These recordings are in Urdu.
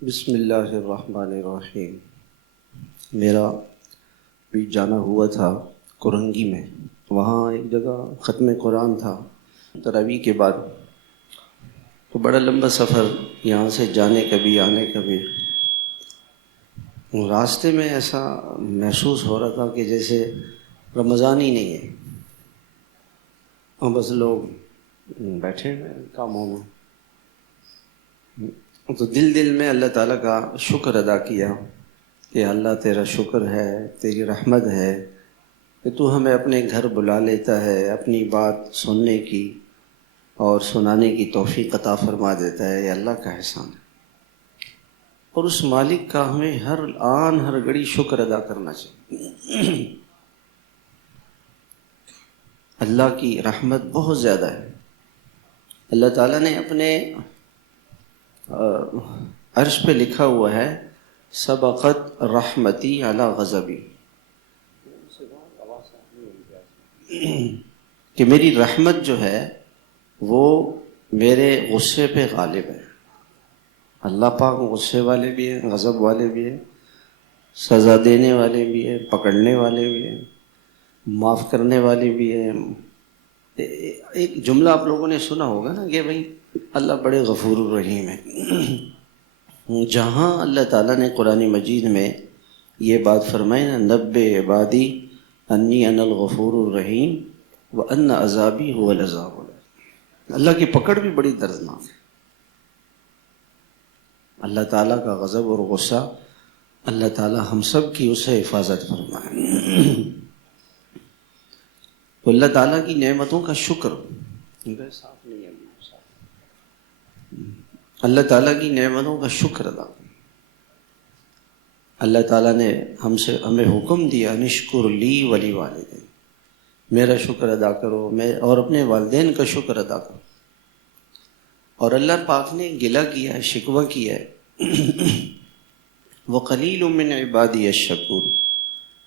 بسم اللہ الرحمن الرحیم۔ میرا بھی جانا ہوا تھا کرنگی میں، وہاں ایک جگہ ختم قرآن تھا تراویح کے بعد، تو بڑا لمبا سفر یہاں سے جانے کا بھی آنے کا بھی۔ راستے میں ایسا محسوس ہو رہا تھا کہ جیسے رمضان ہی نہیں ہے، اور بس لوگ بیٹھے ہوئے ہیں کاموں میں۔ تو دل میں اللہ تعالیٰ کا شکر ادا کیا کہ اللہ تیرا شکر ہے، تیری رحمت ہے کہ تو ہمیں اپنے گھر بلا لیتا ہے، اپنی بات سننے کی اور سنانے کی توفیق عطا فرما دیتا ہے۔ یہ اللہ کا احسان ہے، اور اس مالک کا ہمیں ہر آن ہر گھڑی شکر ادا کرنا چاہیے۔ اللہ کی رحمت بہت زیادہ ہے۔ اللہ تعالیٰ نے اپنے عرش پہ لکھا ہوا ہے سبقت رحمتی علی غضبی، کہ میری رحمت جو ہے وہ میرے غصے پہ غالب ہے۔ اللہ پاک غصے والے بھی ہیں، غضب والے بھی ہیں، سزا دینے والے بھی ہیں، پکڑنے والے بھی ہیں، معاف کرنے والے بھی ہیں۔ ایک جملہ آپ لوگوں نے سنا ہوگا نا کہ بھئی اللہ بڑے غفور الرحیم ہے۔ جہاں اللہ تعالیٰ نے قرآن مجید میں یہ بات فرمائی نا، نبئ عبادی انی انا الغفور الرحیم وان عذابی هو العذاب الألیم، اللہ کی پکڑ بھی بڑی دردناک ہے۔ اللہ تعالیٰ کا غضب اور غصہ، اللہ تعالیٰ ہم سب کی اسے حفاظت فرمائے۔ تو اللہ تعالیٰ کی نعمتوں کا شکر، اللہ تعالیٰ کی نعمتوں کا شکر ادا۔ اللہ تعالیٰ نے ہمیں حکم دیا نشکر لی ولی والدین، میرا شکر ادا کرو، میں اور اپنے والدین کا شکر ادا کرو۔ اور اللہ پاک نے گلہ کیا ہے، شکوہ کیا ہے، وَقَلِيلٌ مِّنْ عِبَادِيَ الشَّكُورُ،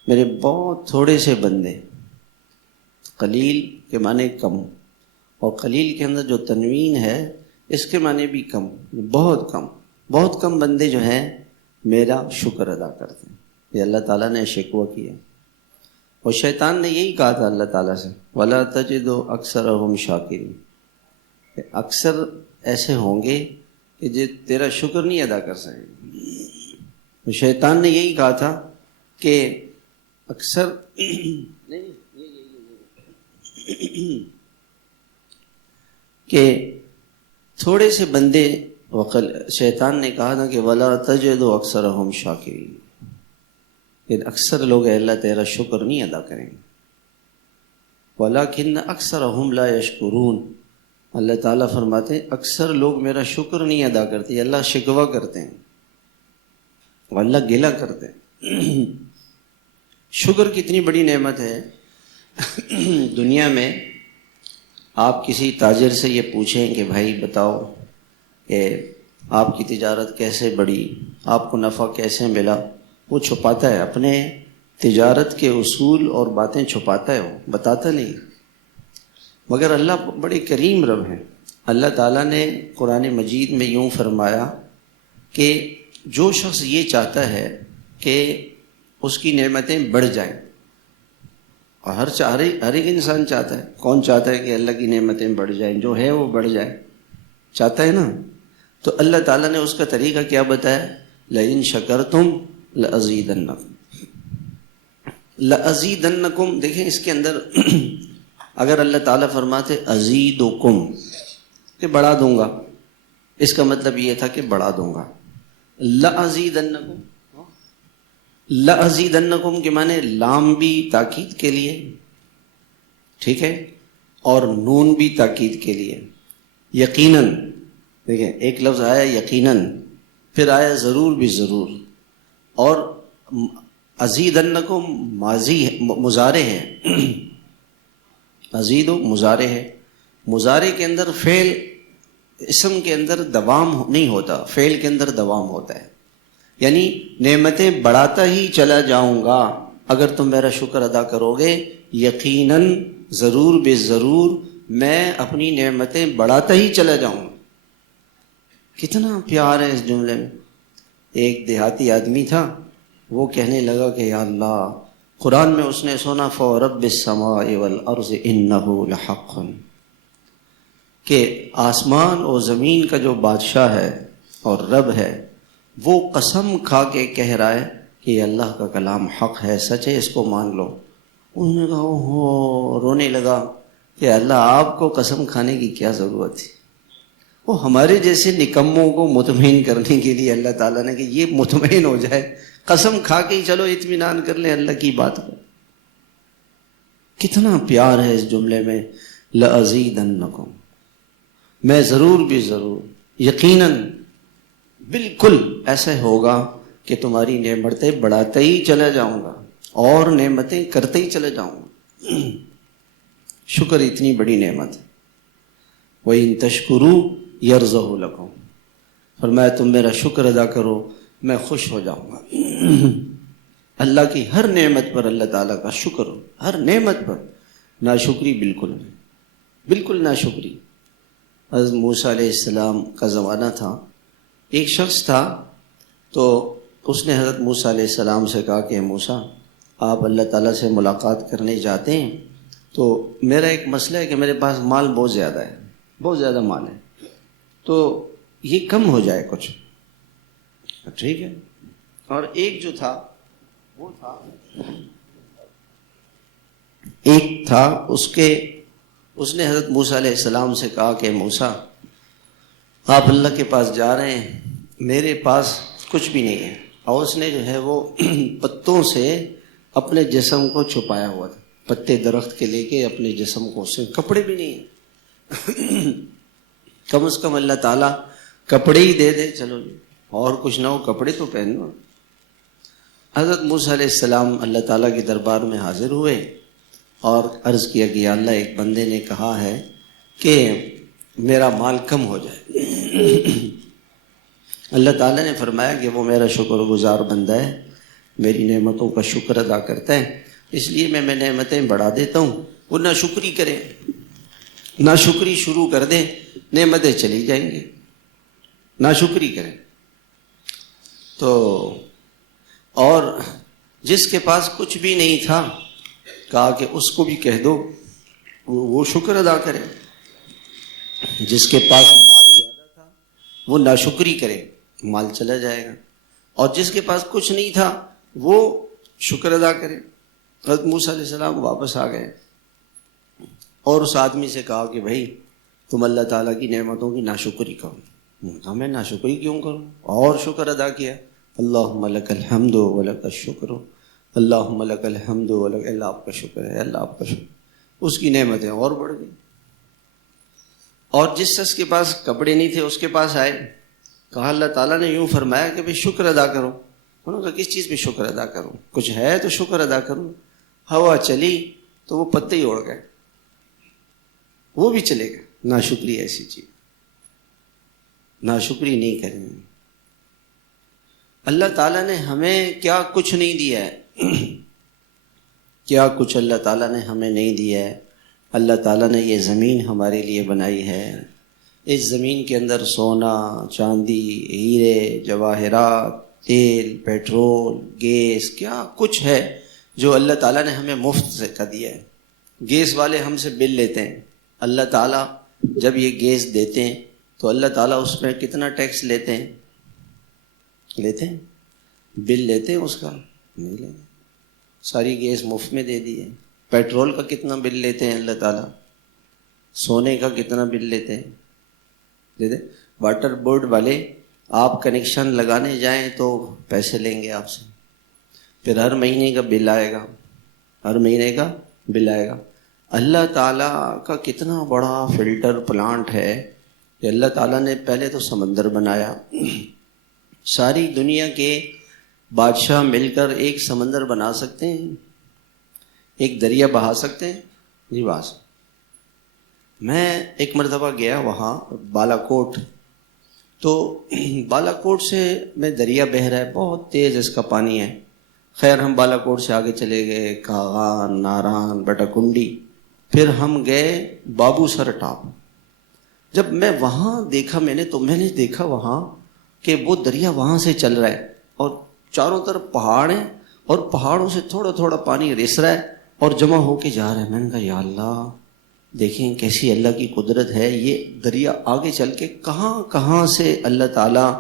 میرے بہت تھوڑے سے بندے، قلیل کے معنی کم، اور قلیل کے اندر جو تنوین ہے اس کے معنی بھی کم، بہت کم بندے جو ہیں میرا شکر ادا کرتے ہیں۔ یہ اللہ تعالیٰ نے شکوہ کیا، اور شیطان نے یہی کہا تھا اللہ تعالیٰ سے وَلَا تَجِدُ أَكْثَرَهُمْ شَاكِرِينَ، کہ اکثر ایسے ہوں گے کہ جو تیرا شکر نہیں ادا کر سکیں۔ شیطان نے یہی کہا تھا کہ اکثر کہ تھوڑے سے بندے، شیطان نے کہا تھا کہ وَلَا تَجِدُ أَكْثَرَهُمْ شَاكِرِينَ، کہ اکثر لوگ اللہ تیرا شکر نہیں ادا کریں گے۔ وَلَكِنَّ أَكْثَرَهُمْ لَا يَشْكُرُونَ، اللہ تعالیٰ فرماتے ہیں اکثر لوگ میرا شکر نہیں ادا کرتے، اللہ شکوہ کرتے ہیں، اور اللہ گلہ کرتے ہیں۔ شکر کتنی بڑی نعمت ہے۔ دنیا میں آپ کسی تاجر سے یہ پوچھیں کہ بھائی بتاؤ کہ آپ کی تجارت کیسے بڑھی، آپ کو نفع کیسے ملا، وہ چھپاتا ہے، اپنے تجارت کے اصول اور باتیں چھپاتا ہے، وہ بتاتا نہیں۔ مگر اللہ بڑے کریم رب ہیں۔ اللہ تعالیٰ نے قرآن مجید میں یوں فرمایا کہ جو شخص یہ چاہتا ہے کہ اس کی نعمتیں بڑھ جائیں، اور ہر ایک انسان چاہتا ہے، کون چاہتا ہے کہ اللہ کی نعمتیں بڑھ جائیں، جو ہے وہ بڑھ جائے، چاہتا ہے نا۔ تو اللہ تعالیٰ نے اس کا طریقہ کیا بتایا، لَئِن شَكَرْتُمْ لَأَزِيدَنَّكُمْ، لَأَزِيدَنَّكُمْ۔ دیکھیں اس کے اندر اگر اللہ تعالیٰ فرماتے ازیدکم، کہ بڑھا دوں گا، اس کا مطلب یہ تھا کہ بڑھا دوں گا۔ لَأَزِيدَنَّكُمْ، لَأَزِيدَنَّكُمْ کے معنی لام بھی تاکید کے لیے، ٹھیک ہے، اور نون بھی تاکید کے لیے۔ یقیناً، دیکھیں ایک لفظ آیا یقیناً، پھر آیا ضرور بھی ضرور، اور ازیدنکم ماضی مضارع ہے، ازید و مضارع ہے۔ مضارع کے اندر فعل اسم کے اندر دوام نہیں ہوتا، فعل کے اندر دوام ہوتا ہے، یعنی نعمتیں بڑھاتا ہی چلا جاؤں گا اگر تم میرا شکر ادا کرو گے، یقیناً ضرور بے ضرور میں اپنی نعمتیں بڑھاتا ہی چلا جاؤں گا۔ کتنا پیار ہے اس جملے میں۔ ایک دیہاتی آدمی تھا، وہ کہنے لگا کہ یا اللہ، قرآن میں اس نے سنا فَوَرَبِّ السَّمَاءِ وَالْأَرْضِ إِنَّهُ لَحَقٌّ، کہ آسمان اور زمین کا جو بادشاہ ہے اور رب ہے وہ قسم کھا کے کہہ رہا ہے کہ یہ اللہ کا کلام حق ہے، سچ ہے، اس کو مان لو۔ انہوں نے کہا اوہ، رونے لگا کہ اللہ آپ کو قسم کھانے کی کیا ضرورت تھی؟ وہ ہمارے جیسے نکموں کو مطمئن کرنے کے لیے اللہ تعالیٰ نے کہ یہ مطمئن ہو جائے، قسم کھا کے ہی چلو اطمینان کر لیں اللہ کی بات پر۔ کتنا پیار ہے اس جملے میں، لَأَزِيدَنَّكُمْ، میں ضرور بھی ضرور، یقیناً، بالکل ایسا ہوگا کہ تمہاری نعمتیں بڑھاتے ہی چلا جاؤں گا اور نعمتیں کرتے ہی چلے جاؤں گا۔ شکر اتنی بڑی نعمت ہے۔ وَإِن تَشْكُرُوا يَرْضَهُ لَكُمْ، فرمایا تم میرا شکر ادا کرو میں خوش ہو جاؤں گا۔ اللہ کی ہر نعمت پر اللہ تعالیٰ کا شکر ہو، ہر نعمت پر، ناشکری بالکل نہیں، بالکل ناشکری۔ حضرت موسیٰ علیہ السلام کا زمانہ تھا، ایک شخص تھا تو اس نے حضرت موسیٰ علیہ السلام سے کہا کہ موسیٰ، آپ اللہ تعالیٰ سے ملاقات کرنے جاتے ہیں تو میرا ایک مسئلہ ہے کہ میرے پاس مال بہت زیادہ ہے، بہت زیادہ مال ہے، تو یہ کم ہو جائے کچھ۔ ٹھیک ہے۔ اور ایک جو تھا وہ تھا، ایک تھا اس نے حضرت موسیٰ علیہ السلام سے کہا کہ موسیٰ، آپ اللہ کے پاس جا رہے ہیں، میرے پاس کچھ بھی نہیں ہے۔ اور اس نے جو ہے وہ پتوں سے اپنے جسم کو چھپایا ہوا تھا، پتے درخت کے لے کے اپنے جسم کو، اس سے کپڑے بھی نہیں ہیں۔ کم از کم اللہ تعالیٰ کپڑے ہی دے دے، چلو جی، اور کچھ نہ ہو کپڑے تو پہنو۔ حضرت موسیٰ علیہ السلام اللہ تعالیٰ کے دربار میں حاضر ہوئے اور عرض کیا کہ یا اللہ، ایک بندے نے کہا ہے کہ میرا مال کم ہو جائے۔ اللہ تعالیٰ نے فرمایا کہ وہ میرا شکر گزار بندہ ہے، میری نعمتوں کا شکر ادا کرتا ہے، اس لیے میں نعمتیں بڑھا دیتا ہوں۔ وہ ناشکری کرے، ناشکری شروع کر دے، نعمتیں چلی جائیں گی۔ ناشکری کریں تو، اور جس کے پاس کچھ بھی نہیں تھا کہا کہ اس کو بھی کہہ دو وہ شکر ادا کرے۔ جس کے پاس مال زیادہ تھا وہ ناشکری کرے، مال چلا جائے گا، اور جس کے پاس کچھ نہیں تھا وہ شکر ادا کرے۔ حضرت موسیٰ علیہ السلام واپس آ گئے اور اس آدمی سے کہا کہ بھائی تم اللہ تعالیٰ کی نعمتوں کی ناشکری کرو۔ میں ناشکری کیوں کروں؟ اور شکر ادا کیا، اللہم لک الحمد ولک الشکر، اللہم لک الحمد ولک، اللہ آپ کا شکر ہے، اللہ آپ کا شکر۔ اس کی نعمتیں اور بڑھ گئی۔ اور جس شخص کے پاس کپڑے نہیں تھے اس کے پاس آئے، کہا اللہ تعالیٰ نے یوں فرمایا کہ بھئی شکر ادا کرو۔ انہوں نے کہا کس چیز پہ شکر ادا کروں؟ کچھ ہے تو شکر ادا کروں۔ ہوا چلی تو وہ پتے ہی اڑ گئے، وہ بھی چلے گئے۔ ناشکری ایسی چیز، ناشکری نہیں کریں۔ اللہ تعالیٰ نے ہمیں کیا کچھ نہیں دیا ہے، کیا کچھ اللہ تعالیٰ نے ہمیں نہیں دیا ہے۔ اللہ تعالیٰ نے یہ زمین ہمارے لیے بنائی ہے، اس زمین کے اندر سونا، چاندی، ہیرے، جواہرات، تیل، پیٹرول، گیس، کیا کچھ ہے جو اللہ تعالیٰ نے ہمیں مفت سے کا دیا ہے۔ گیس والے ہم سے بل لیتے ہیں، اللہ تعالیٰ جب یہ گیس دیتے ہیں تو اللہ تعالیٰ اس میں کتنا ٹیکس لیتے ہیں؟ بل لیتے ہیں اس کا؟ نہیں لیتے، ساری گیس مفت میں دے دی ہے۔ پیٹرول کا کتنا بل لیتے ہیں اللہ تعالیٰ؟ سونے کا کتنا بل لیتے ہیں؟ دے دیں۔ واٹر بورڈ والے آپ کنیکشن لگانے جائیں تو پیسے لیں گے آپ سے، پھر ہر مہینے کا بل آئے گا، ہر مہینے کا بل آئے گا۔ اللہ تعالیٰ کا کتنا بڑا فلٹر پلانٹ ہے کہ اللہ تعالیٰ نے پہلے تو سمندر بنایا، ساری دنیا کے بادشاہ مل کر ایک سمندر بنا سکتے ہیں، ایک دریا بہا سکتے ہیں؟ جی بہا سکتے۔ میں ایک مرتبہ گیا وہاں بالا کوٹ، تو بالا کوٹ سے میں دریا بہہ رہا ہے، بہت تیز اس کا پانی ہے۔ خیر ہم بالا کوٹ سے آگے چلے گئے کاغان، ناران، بٹا کنڈی، پھر ہم گئے بابو سر ٹاپ۔ جب میں وہاں دیکھا، میں نے دیکھا وہاں کہ وہ دریا وہاں سے چل رہا ہے اور چاروں طرف پہاڑ ہیں اور پہاڑوں سے تھوڑا تھوڑا پانی رس رہا ہے اور جمع ہو کے جا رہا ہے. میں نے کہا یا اللہ، دیکھیں کیسی اللہ کی قدرت ہے. یہ دریا آگے چل کے کہاں کہاں سے اللہ تعالیٰ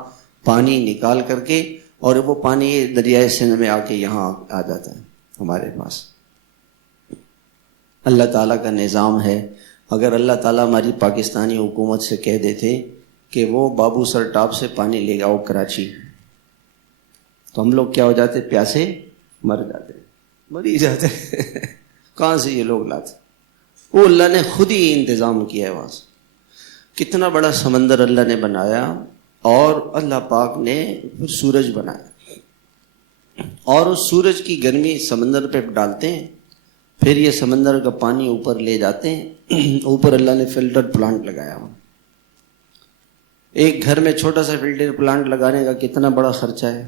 پانی نکال کر کے، اور وہ پانی دریائے سندھ میں آ کے یہاں آ جاتا ہے ہمارے پاس. اللہ تعالیٰ کا نظام ہے. اگر اللہ تعالیٰ ہماری پاکستانی حکومت سے کہہ دیتے کہ وہ بابو سر ٹاپ سے پانی لے آؤ کراچی، تو ہم لوگ کیا ہو جاتے؟ پیاسے مر جاتے، مر ہی جاتے. کہاں سے یہ لوگ لاتے؟ وہ اللہ نے خود ہی انتظام کیا ہے. وہاں سے کتنا بڑا سمندر اللہ نے بنایا، اور اللہ پاک نے سورج بنایا، اور اس سورج کی گرمی سمندر پہ ڈالتے ہیں، پھر یہ سمندر کا پانی اوپر لے جاتے ہیں. اوپر اللہ نے فلٹر پلانٹ لگایا. ایک گھر میں چھوٹا سا فلٹر پلانٹ لگانے کا کتنا بڑا خرچہ ہے.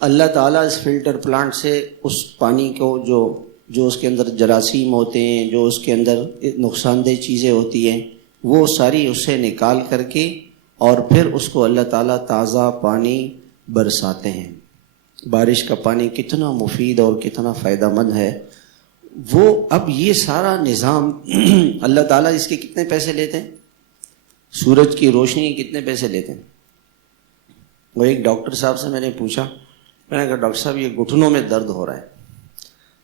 اللہ تعالیٰ اس فلٹر پلانٹ سے اس پانی کو جو اس کے اندر جراثیم ہوتے ہیں، جو اس کے اندر نقصان دہ چیزیں ہوتی ہیں، وہ ساری اس سے نکال کر کے اور پھر اس کو اللہ تعالیٰ تازہ پانی برساتے ہیں. بارش کا پانی کتنا مفید اور کتنا فائدہ مند ہے. وہ اب یہ سارا نظام اللہ تعالیٰ اس کے کتنے پیسے لیتے ہیں؟ سورج کی روشنی کے کتنے پیسے لیتے ہیں؟ وہ ایک ڈاکٹر صاحب سے میں نے پوچھا، میں نے کہا ڈاکٹر صاحب یہ گھٹنوں میں درد ہو رہا ہے،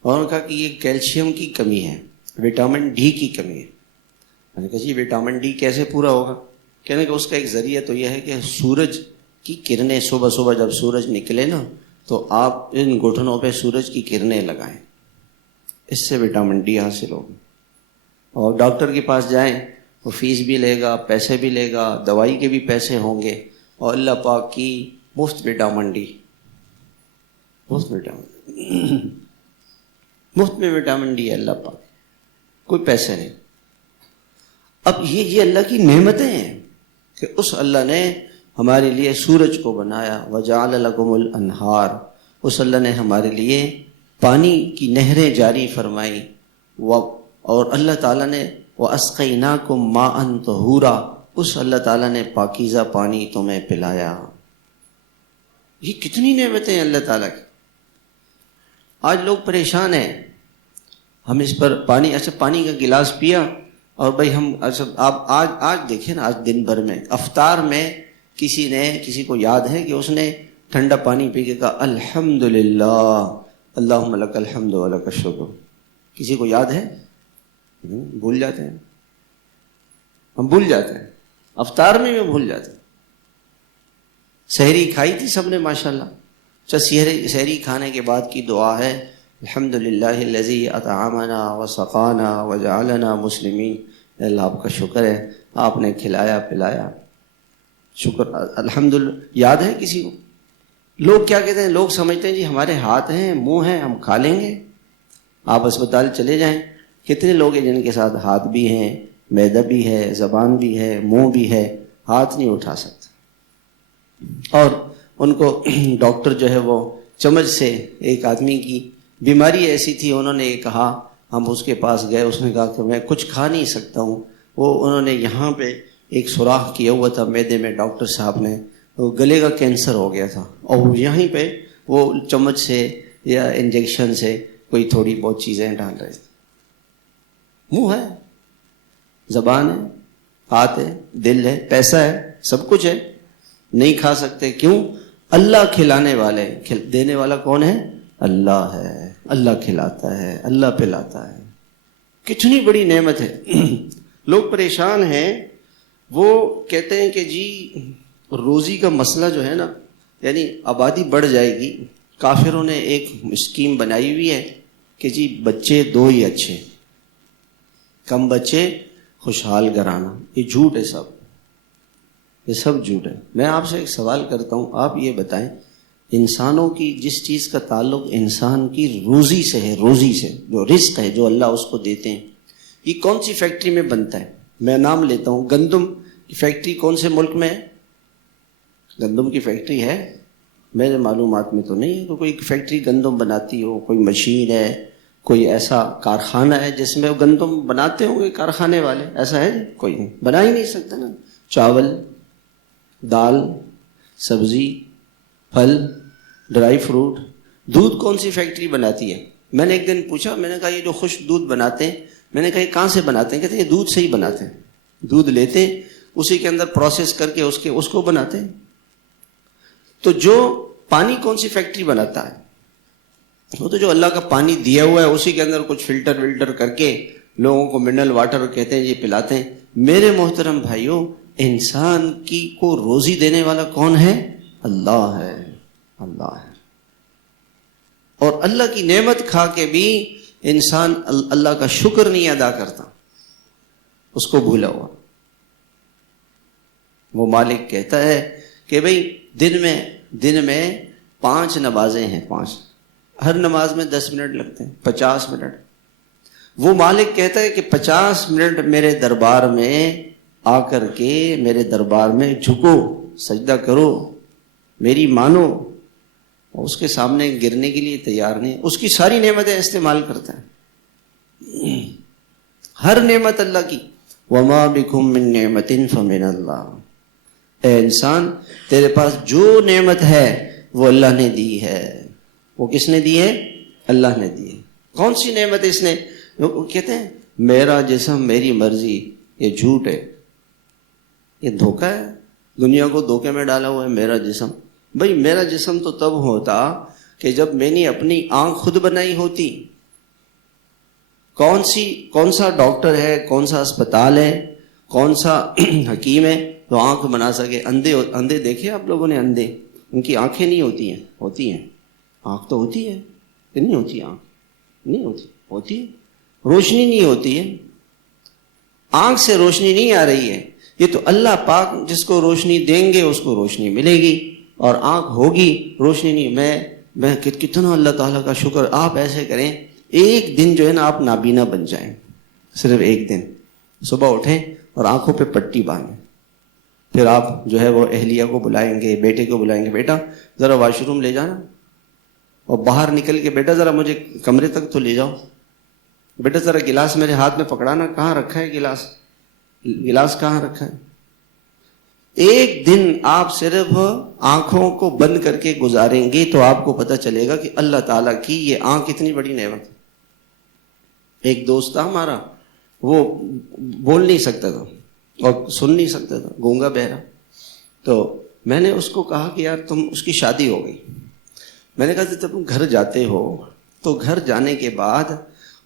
اور انہوں نے کہا کہ یہ کیلشیم کی کمی ہے، وٹامن ڈی کی کمی ہے. میں نے کہا جی وٹامن ڈی کیسے پورا ہوگا؟ کہنے کہ اس کا ایک ذریعہ تو یہ ہے کہ سورج کی کرنیں صبح صبح جب سورج نکلے نا تو آپ ان گھٹنوں پہ سورج کی کرنیں لگائیں، اس سے وٹامن ڈی حاصل ہوگا. اور ڈاکٹر کے پاس جائیں، وہ فیس بھی لے گا، پیسے بھی لے گا، دوائی کے بھی پیسے ہوں گے، اور اللہ پاک کی مفت وٹامن ڈی، مفت وٹامن، مفت میں وٹامن ڈی ہے اللہ پاک، کوئی پیسے نہیں. اب یہ اللہ کی نعمتیں ہیں کہ اس اللہ نے ہمارے لیے سورج کو بنایا. وَجَعَلَ لَكُمُ الْأَنْهَارَ، اس اللہ نے ہمارے لیے پانی کی نہریں جاری فرمائی. اور اللہ تعالیٰ نے وَأَسْقَيْنَاكُمْ مَاءً طَهُورًا، اس اللہ تعالیٰ نے پاکیزہ پانی تمہیں پلایا. یہ کتنی نعمتیں ہیں اللہ تعالیٰ کی. آج لوگ پریشان ہیں، ہم اس پر پانی، اچھا پانی کا گلاس پیا، اور بھائی ہم اچھا آپ آج دیکھیں نا، آج دن بھر میں افطار میں کسی کو یاد ہے کہ اس نے ٹھنڈا پانی پی کے کہا الحمدللہ اللہم لک الحمد ولک الشکر؟ کسی کو یاد ہے؟ بھول جاتے ہیں، ہم بھول جاتے ہیں، افطار میں بھی بھول جاتے ہیں. سحری کھائی تھی سب نے ماشاءاللہ. سحری کھانے کے بعد کی دعا ہے الحمدللہ الذی اطعمنا وسقانا وجعلنا مسلمین. اللہ آپ کا شکر ہے، آپ نے کھلایا پلایا، شکر الحمدللہ. یاد ہے کسی کو؟ لوگ کیا کہتے ہیں؟ لوگ سمجھتے ہیں جی ہمارے ہاتھ ہیں منہ ہیں ہم کھا لیں گے. آپ اسپتال چلے جائیں، کتنے لوگ ہیں جن کے ساتھ ہاتھ بھی ہیں، معدہ بھی ہے، زبان بھی ہے، منہ بھی ہے، ہاتھ نہیں اٹھا سکتے. اور ان کو ڈاکٹر جو ہے وہ چمچ سے، ایک آدمی کی بیماری ایسی تھی، انہوں نے یہ کہا، ہم اس کے پاس گئے، اس نے کہا کہ میں کچھ کھا نہیں سکتا ہوں. انہوں نے یہاں پہ ایک سوراخ کیا ہوا تھا معدے میں، ڈاکٹر صاحب نے، گلے کا کینسر ہو گیا تھا، اور یہیں پہ وہ چمچ سے یا انجیکشن سے کوئی تھوڑی بہت چیزیں ڈال رہے تھے. منہ ہے، زبان ہے، ہاتھ ہے، دل ہے، پیسہ ہے، سب کچھ ہے، نہیں کھا سکتے. کیوں؟ اللہ کھلانے والے، دینے والا کون ہے؟ اللہ ہے. اللہ کھلاتا ہے، اللہ پلاتا ہے. کتنی بڑی نعمت ہے. لوگ پریشان ہیں، وہ کہتے ہیں کہ جی روزی کا مسئلہ جو ہے نا، یعنی آبادی بڑھ جائے گی. کافروں نے ایک اسکیم بنائی ہوئی ہے کہ جی بچے دو ہی اچھے، کم بچے خوشحال گھرانہ. یہ جھوٹ ہے، یہ سب جھوٹ ہے. میں آپ سے ایک سوال کرتا ہوں، آپ یہ بتائیں، انسانوں کی جس چیز کا تعلق انسان کی روزی سے ہے، روزی سے، جو رزق ہے جو اللہ اس کو دیتے ہیں، یہ کون سی فیکٹری میں بنتا ہے؟ میں نام لیتا ہوں، گندم کی فیکٹری کون سے ملک میں ہے؟ گندم کی فیکٹری ہے؟ میرے معلومات میں تو نہیں ہے کہ کوئی فیکٹری گندم بناتی ہو، کوئی مشین ہے، کوئی ایسا کارخانہ ہے جس میں وہ گندم بناتے ہوں گے کارخانے والے. ایسا ہے کوئی نہیں، بنا ہی نہیں سکتا نا. چاول، دال، سبزی، پھل، ڈرائی فروٹ. دودھ کون سی فیکٹری بناتی ہے؟ میں نے ایک دن پوچھا، میں نے کہا یہ جو خشک دودھ بناتے ہیں، میں نے کہا یہ کہاں سے بناتے ہیں؟ کہتے ہیں یہ دودھ سے ہی بناتے ہیں. دودھ لیتے ہیں، اسی کے اندر پروسیس کر کے اس کو بناتے ہیں. تو جو پانی کون سی فیکٹری بناتا ہے؟ وہ تو جو اللہ کا پانی دیا ہوا ہے اسی کے اندر کچھ فلٹر ولٹر کر کے لوگوں کو منرل واٹر کہتے ہیں یہ پلاتے ہیں. میرے محترم بھائیوں، انسان کی کو روزی دینے والا کون ہے؟ اللہ ہے. اللہ ہے. اور اللہ کی نعمت کھا کے بھی انسان اللہ کا شکر نہیں ادا کرتا، اس کو بھولا ہوا. وہ مالک کہتا ہے کہ بھئی دن میں 5 نمازیں ہیں، 5، ہر نماز میں 10 منٹ لگتے ہیں، 50 منٹ. وہ مالک کہتا ہے کہ 50 منٹ میرے دربار میں آ کر کے میرے دربار میں جھکو، سجدہ کرو، میری مانو. اس کے سامنے گرنے کے لیے تیار نہیں، اس کی ساری نعمتیں استعمال کرتا ہے، ہر نعمت اللہ کی. وما بکم من نعمت فمن اللہ. اے انسان، تیرے پاس جو نعمت ہے وہ اللہ نے دی ہے. وہ کس نے دی ہے؟ اللہ نے دی ہے. کون سی نعمت اس نے؟ وہ کہتے ہیں میرا جسم میری مرضی. یہ جھوٹ ہے، یہ دھوکہ ہے. دنیا کو دھوکے میں ڈالا ہوا ہے میرا جسم. بھئی میرا جسم تو تب ہوتا کہ جب میں نے اپنی آنکھ خود بنائی ہوتی. کون سا ڈاکٹر ہے، کون سا اسپتال ہے، کون سا حکیم ہے تو آنکھ بنا سکے؟ اندھے دیکھے آپ لوگوں نے؟ اندھے، ان کی آنکھیں نہیں ہوتی ہیں. ہوتی ہیں، آنکھ تو ہوتی ہے، نہیں ہوتی آنکھ؟ نہیں ہوتی، ہوتی ہے. روشنی نہیں ہوتی ہے، آنکھ سے روشنی نہیں آ رہی ہے. یہ تو اللہ پاک جس کو روشنی دیں گے اس کو روشنی ملے گی، اور آنکھ ہوگی روشنی نہیں. میں کتنا اللہ تعالیٰ کا شکر. آپ ایسے کریں، ایک دن جو ہے نا آپ نابینا بن جائیں، صرف ایک دن. صبح اٹھیں اور آنکھوں پہ پٹی باندھیں. پھر آپ جو ہے وہ اہلیہ کو بلائیں گے، بیٹے کو بلائیں گے، بیٹا ذرا واش روم لے جانا، اور باہر نکل کے بیٹا ذرا مجھے کمرے تک تو لے جاؤ، بیٹا ذرا گلاس میرے ہاتھ میں پکڑانا، کہاں رکھا ہے گلاس کہاں رکھا ہے. ایک دن آپ صرف آنکھوں کو بند کر کے گزاریں گے تو آپ کو پتہ چلے گا کہ اللہ تعالیٰ کی یہ آنکھ اتنی بڑی نعمت ہے. ایک دوست تھا ہمارا، وہ بول نہیں سکتا تھا اور سن نہیں سکتا تھا، گونگا بہرا. تو میں نے اس کو کہا کہ یار اس کی شادی ہو گئی. میں نے کہا جب تم گھر جاتے ہو تو گھر جانے کے بعد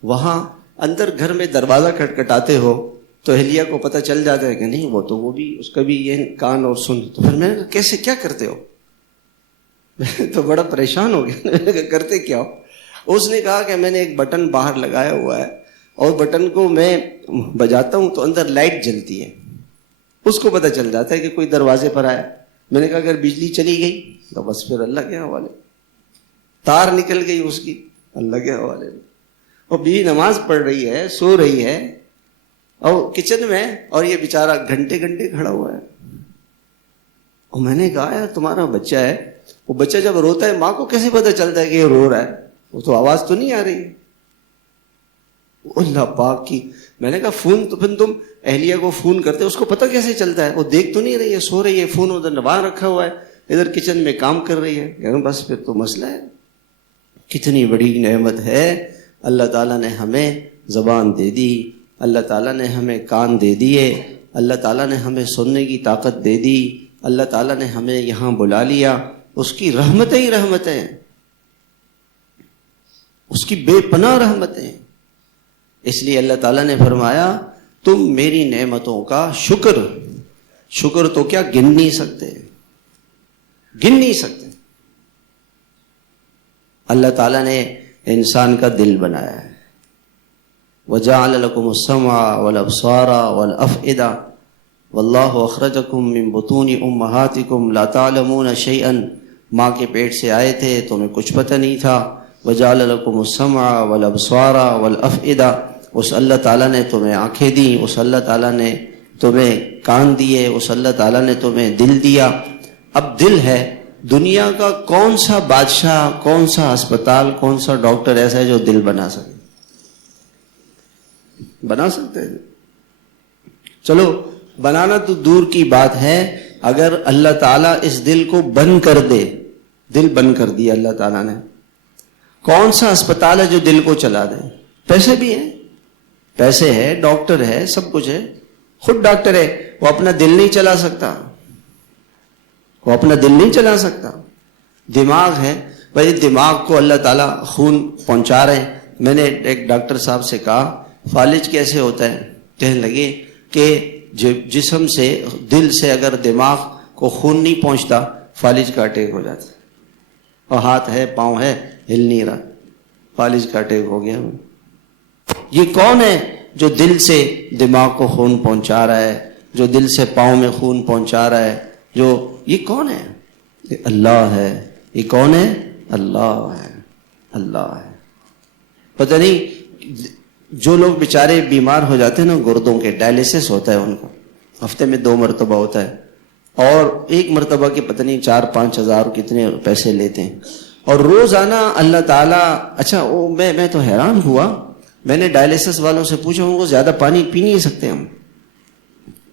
وہاں اندر گھر میں دروازہ کھٹکھٹاتے ہو تو اہلیہ کو پتہ چل جاتا ہے کہ نہیں وہ بھی اس کا بھی یہ کان اور سن. تو پھر میں نے کہا کیسے، کیا کرتے ہو؟ میں تو بڑا پریشان ہو گیا. میں نے کہا کرتے کیا ہو؟ اس نے کہا کہ میں نے ایک بٹن باہر لگایا ہوا ہے اور بٹن کو میں بجاتا ہوں تو اندر لائٹ جلتی ہے، اس کو پتہ چل جاتا ہے کہ کوئی دروازے پر آیا. میں نے کہا اگر بجلی چلی گئی تو بس پھر اللہ کے حوالے، تار نکل گئی اس کی، اللہ کے حوالے. اور بیوی نماز پڑھ رہی ہے، سو رہی ہے اور کچن میں، اور یہ بیچارہ گھنٹے کھڑا ہوا ہے. اور میں نے کہا یار تمہارا بچہ ہے، وہ بچہ جب روتا ہے ماں کو کیسے پتہ چلتا ہے کہ یہ رو رہا ہے؟ وہ تو آواز تو نہیں آ رہی ہے. اللہ پاک کی. میں نے کہا فون تو پھر تم اہلیہ کو فون کرتے اس کو پتہ کیسے چلتا ہے؟ وہ دیکھ تو نہیں رہی ہے، سو رہی ہے، فون ادھر باہر رکھا ہوا ہے، ادھر کچن میں کام کر رہی ہے. کہ بس پھر تو مسئلہ ہے. کتنی بڑی نعمت ہے. اللہ تعالیٰ نے ہمیں زبان دے دی، اللہ تعالیٰ نے ہمیں کان دے دیے، اللہ تعالیٰ نے ہمیں سننے کی طاقت دے دی، اللہ تعالیٰ نے ہمیں یہاں بلا لیا. اس کی رحمتیں ہی رحمتیں، اس کی بے پناہ رحمتیں. اس لیے اللہ تعالیٰ نے فرمایا تم میری نعمتوں کا شکر تو کیا گن نہیں سکتے. اللہ تعالیٰ نے انسان کا دل بنایا ہے. وَجَعَلَ لَكُمُ السَّمْعَ وَالْأَبْصَارَ وَالْأَفْئِدَةَ وَاللَّهُ أَخْرَجَكُم مِّن بُطُونِ أُمَّهَاتِكُمْ لَا تَعْلَمُونَ شَيْئًا. ماں کے پیٹ سے آئے تھے تمہیں کچھ پتہ نہیں تھا. وَجَعَلَ لَكُمُ السَّمْعَ وَالْأَبْصَارَ وَالْأَفْئِدَةَ. اس اللہ تعالیٰ نے تمہیں آنکھیں دی، اس اللہ تعالیٰ نے تمہیں کان دیے، اس اللہ تعالیٰ نے تمہیں دل دیا. اب دل ہے، دنیا کا کون سا بادشاہ، کون سا اسپتال، کون سا ڈاکٹر ایسا ہے جو دل بنا سکتے ہیں؟ چلو بنانا تو دور کی بات ہے، اگر اللہ تعالیٰ اس دل کو بند کر دے، دل بند کر دیا اللہ تعالیٰ نے، کون سا اسپتال ہے جو دل کو چلا دے؟ پیسے بھی ہیں، پیسے ہے، ڈاکٹر ہے، سب کچھ ہے، خود ڈاکٹر ہے، وہ اپنا دل نہیں چلا سکتا، وہ اپنا دل نہیں چلا سکتا۔ دماغ ہے، بھائی دماغ کو اللہ تعالیٰ خون پہنچا رہے ہیں۔ میں نے ایک ڈاکٹر صاحب سے کہا فالج کیسے ہوتا ہے؟ کہنے لگے کہ جسم سے، دل سے اگر دماغ کو خون نہیں پہنچتا فالج کا اٹیک ہو جاتا ہے، اور ہاتھ ہے، پاؤں ہے، ہل نہیں رہا، فالج کا اٹیک ہو گیا۔ یہ کون ہے جو دل سے دماغ کو خون پہنچا رہا ہے، جو دل سے پاؤں میں خون پہنچا رہا ہے؟ یہ کون ہے؟ یہ اللہ ہے۔ یہ کون ہے؟ اللہ ہے، اللہ ہے۔ پتہ نہیں جو لوگ بیچارے بیمار ہو جاتے ہیں نا، گردوں کے ڈائلیسس ہوتا ہے ان کا، ہفتے میں 2 مرتبہ ہوتا ہے، اور ایک مرتبہ کے پتہ نہیں 4-5 ہزار کتنے پیسے لیتے ہیں، اور روزانہ اللہ تعالیٰ، اچھا میں تو حیران ہوا، میں نے ڈائلیسس والوں سے پوچھا، ان کو زیادہ پانی پی نہیں سکتے، ہم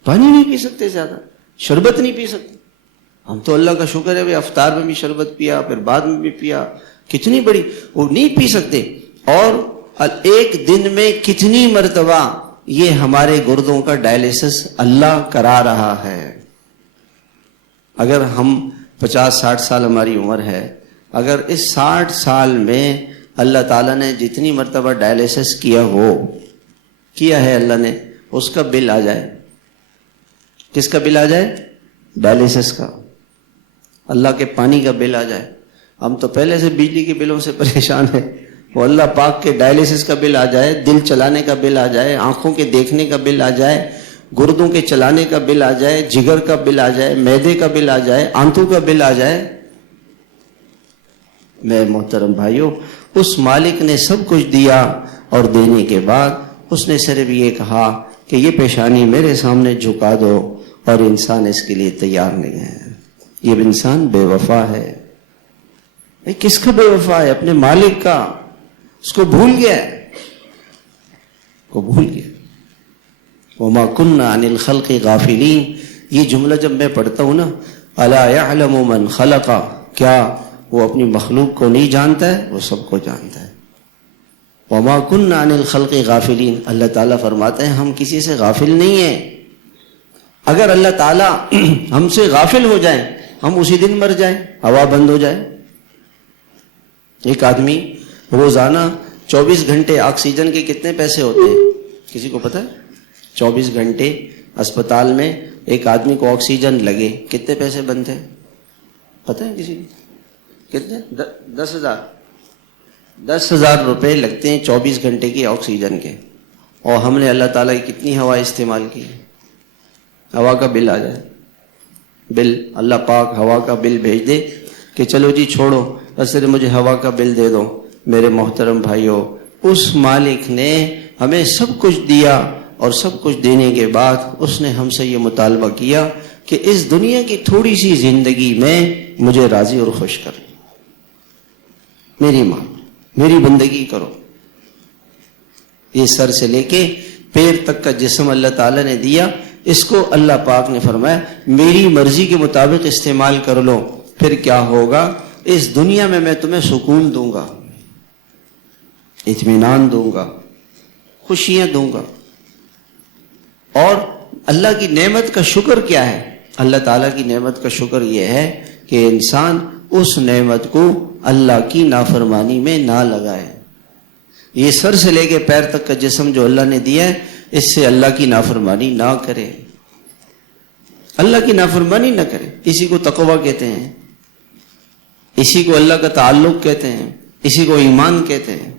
پانی نہیں پی سکتے، زیادہ شربت نہیں پی سکتے۔ ہم تو اللہ کا شکر ہے بھائی افطار میں بھی شربت پیا، پھر بعد میں بھی پیا، کتنی بڑی، وہ نہیں پی سکتے۔ اور ایک دن میں کتنی مرتبہ یہ ہمارے گردوں کا ڈائلیسس اللہ کرا رہا ہے۔ اگر ہم 50-60 سال ہماری عمر ہے، اگر اس 60 سال میں اللہ تعالیٰ نے جتنی مرتبہ ڈائلیسس کیا ہے اللہ نے، اس کا بل آ جائے، کس کا بل آ جائے؟ ڈائلیسس کا، اللہ کے پانی کا بل آ جائے۔ ہم تو پہلے سے بجلی کے بلوں سے پریشان ہیں، وہ اللہ پاک کے ڈائلیسس کا بل آ جائے، دل چلانے کا بل آ جائے، آنکھوں کے دیکھنے کا بل آ جائے، گردوں کے چلانے کا بل آ جائے، جگر کا بل آ جائے، معدے کا بل آ جائے، آنتوں کا بل آ جائے۔ میں محترم بھائیوں، اس مالک نے سب کچھ دیا، اور دینے کے بعد اس نے صرف یہ کہا کہ یہ پیشانی میرے سامنے جھکا دو، اور انسان اس کے لیے تیار نہیں ہے۔ یہ انسان بے وفا ہے۔ کس کا بے وفا ہے؟ اپنے مالک کا، اس کو بھول گیا ہے، کو بھول گیا۔ وَمَا كُنَّا عَنِ الْخَلْقِ غَافِلِينَ، یہ جملہ جب میں پڑھتا ہوں نا، أَلَا يَعْلَمُ مَنْ خَلَقَ، کیا وہ اپنی مخلوق کو نہیں جانتا ہے؟ وہ سب کو جانتا ہے۔ وَمَا كُنَّا عَنِ الْخَلْقِ غَافِلِينَ، اللہ تعالیٰ فرماتے ہیں ہم کسی سے غافل نہیں ہیں۔ اگر اللہ تعالیٰ ہم سے غافل ہو جائیں، ہم اسی دن مر جائیں، ہوا بند ہو جائے۔ ایک آدمی روزانہ 24 گھنٹے آکسیجن کے کتنے پیسے ہوتے ہیں؟ کسی کو پتہ ہے؟ 24 گھنٹے اسپتال میں ایک آدمی کو آکسیجن لگے، کتنے پیسے بنتے ہیں؟ پتہ ہے کسی کو؟ کتنے؟ 10,000 روپے لگتے ہیں 24 گھنٹے کی آکسیجن کے، اور ہم نے اللہ تعالیٰ کی کتنی ہوا استعمال کی؟ ہوا کا بل آ جائے، بل اللہ پاک ہوا کا بل بھیج دے کہ چلو جی چھوڑو، بس صرف مجھے ہوا کا بل دے دو۔ میرے محترم بھائیوں، اس مالک نے ہمیں سب کچھ دیا، اور سب کچھ دینے کے بعد اس نے ہم سے یہ مطالبہ کیا کہ اس دنیا کی تھوڑی سی زندگی میں مجھے راضی اور خوش کر، میری ماں، میری بندگی کرو۔ یہ سر سے لے کے پیر تک کا جسم اللہ تعالیٰ نے دیا، اس کو اللہ پاک نے فرمایا میری مرضی کے مطابق استعمال کر لو، پھر کیا ہوگا؟ اس دنیا میں تمہیں سکون دوں گا، اطمینان دوں گا، خوشیاں دوں گا۔ اور اللہ کی نعمت کا شکر کیا ہے؟ اللہ تعالیٰ کی نعمت کا شکر یہ ہے کہ انسان اس نعمت کو اللہ کی نافرمانی میں نہ لگائے۔ یہ سر سے لے کے پیر تک کا جسم جو اللہ نے دیا ہے، اس سے اللہ کی نافرمانی نہ کرے، اللہ کی نافرمانی نہ کرے۔ اسی کو تقویٰ کہتے ہیں، اسی کو اللہ کا تعلق کہتے ہیں، اسی کو ایمان کہتے ہیں،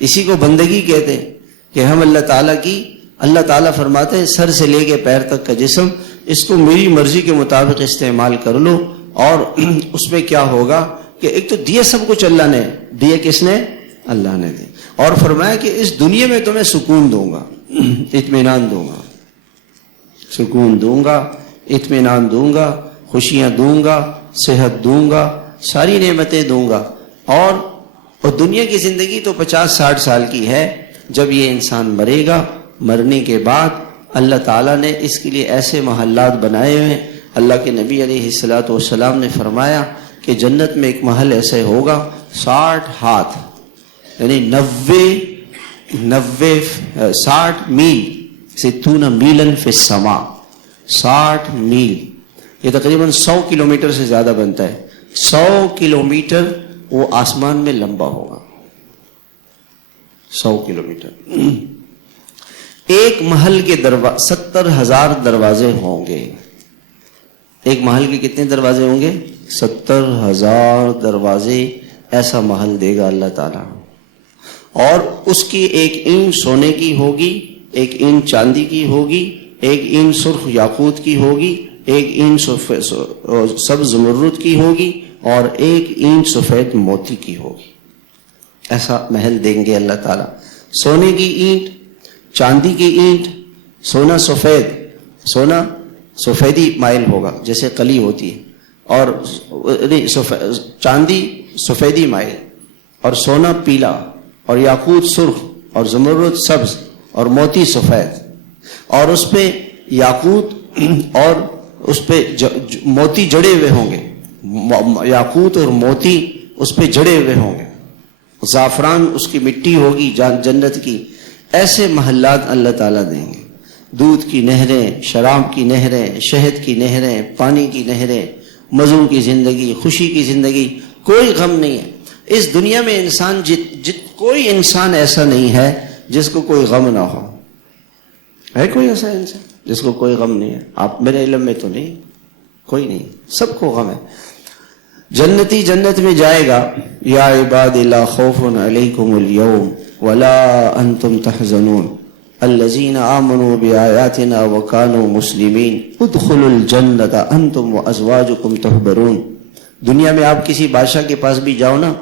اسی کو بندگی کہتے ہیں کہ ہم اللہ تعالیٰ فرماتے ہیں سر سے لے کے پیر تک کا جسم، اس کو میری مرضی کے مطابق استعمال کر لو، اور اس میں کیا ہوگا کہ ایک تو دیا سب کچھ اللہ نے، دیا کس نے؟ اللہ نے دی، اور فرمایا کہ اس دنیا میں تمہیں سکون دوں گا، اطمینان دوں گا، سکون دوں گا، اطمینان دوں گا، خوشیاں دوں گا، صحت دوں گا، ساری نعمتیں دوں گا۔ اور دنیا کی زندگی تو 50-60 سال کی ہے۔ جب یہ انسان مرے گا، مرنے کے بعد اللہ تعالیٰ نے اس کے لیے ایسے محلات بنائے ہوئے ہیں، اللہ کے نبی علیہ الصلوۃ والسلام نے فرمایا کہ جنت میں ایک محل ایسے ہوگا 60 ہاتھ یعنی 60 میل 60 میلا فی السماء 60 میل یہ تقریباً 100 کلومیٹر سے زیادہ بنتا ہے 100 کلومیٹر وہ آسمان میں لمبا ہوگا 100 کلومیٹر ایک محل کے 70,000 دروازے ہوں گے ایک محل کے کتنے دروازے ہوں گے 70,000 دروازے ایسا محل دے گا اللہ تعالیٰ اور اس کی ایک اینٹ سونے کی ہوگی ایک اینٹ چاندی کی ہوگی ایک اینٹ سرخ یاقوت کی ہوگی ایک اینٹ سبز زمرد کی ہوگی اور ایک اینٹ سفید موتی کی ہوگی ایسا محل دیں گے اللہ تعالیٰ سونے کی اینٹ چاندی کی اینٹ سونا سفیدی مائل ہوگا جیسے کلی ہوتی ہے اور چاندی سفیدی مائل اور سونا پیلا اور یاقوت سرخ اور زمرد سبز اور موتی سفید اور اس پہ یاقوت اور اس پہ موتی جڑے ہوئے ہوں گے یاقوت اور موتی اس پہ جڑے ہوئے ہوں گے زعفران اس کی مٹی ہوگی جنت کی ایسے محلات اللہ تعالیٰ دیں گے دودھ کی نہریں شراب کی نہریں شہد کی نہریں پانی کی نہریں مزوں کی زندگی خوشی کی زندگی کوئی غم نہیں ہے اس دنیا میں انسان کوئی انسان ایسا نہیں ہے جس کو کوئی غم نہ ہو ہے کوئی ایسا انسان جس کو کوئی غم نہیں ہے آپ میرے علم میں تو نہیں کوئی نہیں سب کو غم ہے جنتی جنت میں جائے گا یا عباد لا خوف علیکم اليوم ولا انتم تحزنون الذین آمنوا بآیاتنا وکانوا مسلمین ادخلوا الجنت انتم وازواجکم تحبرون دنیا میں آپ کسی بادشاہ کے پاس بھی جاؤ نا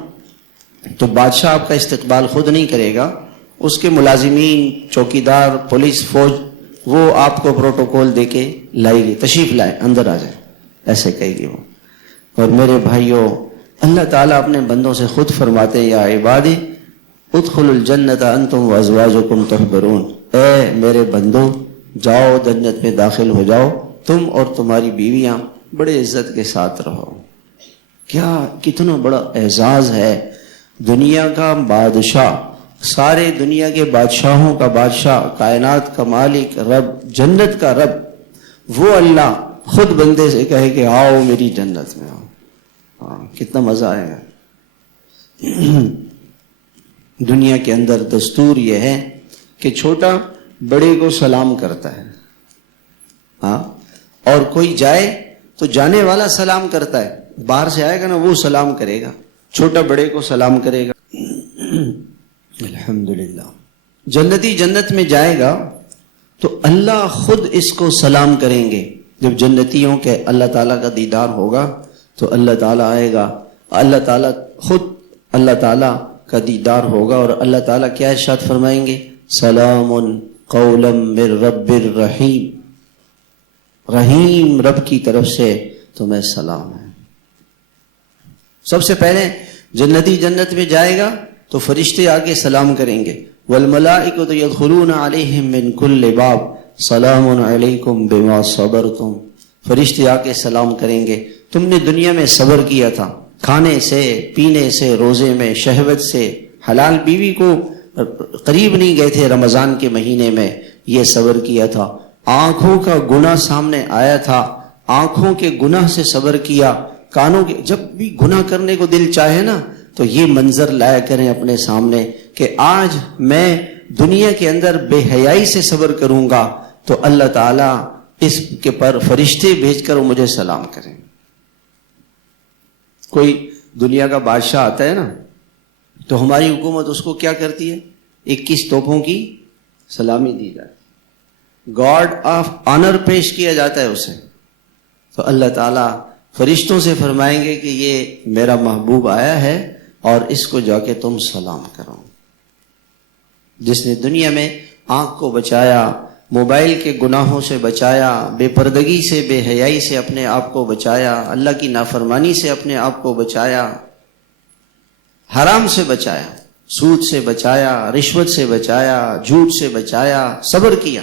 تو بادشاہ آپ کا استقبال خود نہیں کرے گا اس کے ملازمین چوکیدار پولیس فوج وہ آپ کو پروٹوکول دے کے لائے گی تشریف لائے اندر آ جائے ایسے کہے گی وہ اور میرے بھائیوں اللہ تعالیٰ اپنے بندوں سے خود فرماتے ہیں یا عبادی ادخلوا الجنت انتم وازواجکم تحبرون اے میرے بندو جاؤ جنت میں داخل ہو جاؤ تم اور تمہاری بیویاں بڑے عزت کے ساتھ رہو کیا کتنا بڑا اعزاز ہے دنیا کا بادشاہ سارے دنیا کے بادشاہوں کا بادشاہ کائنات کا مالک رب جنت کا رب وہ اللہ خود بندے سے کہے کہ آؤ میری جنت میں آؤ کتنا مزہ آئے گا دنیا کے اندر دستور یہ ہے کہ چھوٹا بڑے کو سلام کرتا ہے اور کوئی جائے تو جانے والا سلام کرتا ہے باہر سے آئے گا نا وہ سلام کرے گا چھوٹا بڑے کو سلام کرے گا الحمدللہ جنتی جنت میں جائے گا تو اللہ خود اس کو سلام کریں گے جب جنتیوں کے اللہ تعالیٰ کا دیدار ہوگا تو اللہ تعالیٰ آئے گا اللہ تعالیٰ خود اللہ تعالیٰ کا دیدار ہوگا اور اللہ تعالیٰ کیا ارشاد فرمائیں گے سلام قولا من رب الرحیم رحیم رب کی طرف سے تمہیں سلام ہے سب سے پہلے جنتی جنت میں جائے گا تو فرشتے آگے سلام کریں گے والملائکۃ یدخلون علیہم من کل باب سلام علیکم بما صبرتم فرشتے آ کے سلام کریں گے تم نے دنیا میں صبر کیا تھا کھانے سے پینے سے روزے میں شہوت سے حلال بیوی کو قریب نہیں گئے تھے رمضان کے مہینے میں یہ صبر کیا تھا آنکھوں کا گناہ سامنے آیا تھا آنکھوں کے گناہ سے صبر کیا کانوں کے جب بھی گناہ کرنے کو دل چاہے نا تو یہ منظر لایا کریں اپنے سامنے کہ آج میں دنیا کے اندر بے حیائی سے صبر کروں گا تو اللہ تعالیٰ اس کے پر فرشتے بھیج کر مجھے سلام کریں کوئی دنیا کا بادشاہ آتا ہے نا تو ہماری حکومت اس کو کیا کرتی ہے 21 توپوں کی سلامی دی جاتی گارڈ آف آنر پیش کیا جاتا ہے اسے تو اللہ تعالیٰ فرشتوں سے فرمائیں گے کہ یہ میرا محبوب آیا ہے اور اس کو جا کے تم سلام کرو جس نے دنیا میں آنکھ کو بچایا موبائل کے گناہوں سے بچایا بے پردگی سے بے حیائی سے اپنے آپ کو بچایا اللہ کی نافرمانی سے اپنے آپ کو بچایا حرام سے بچایا سود سے بچایا رشوت سے بچایا جھوٹ سے بچایا صبر کیا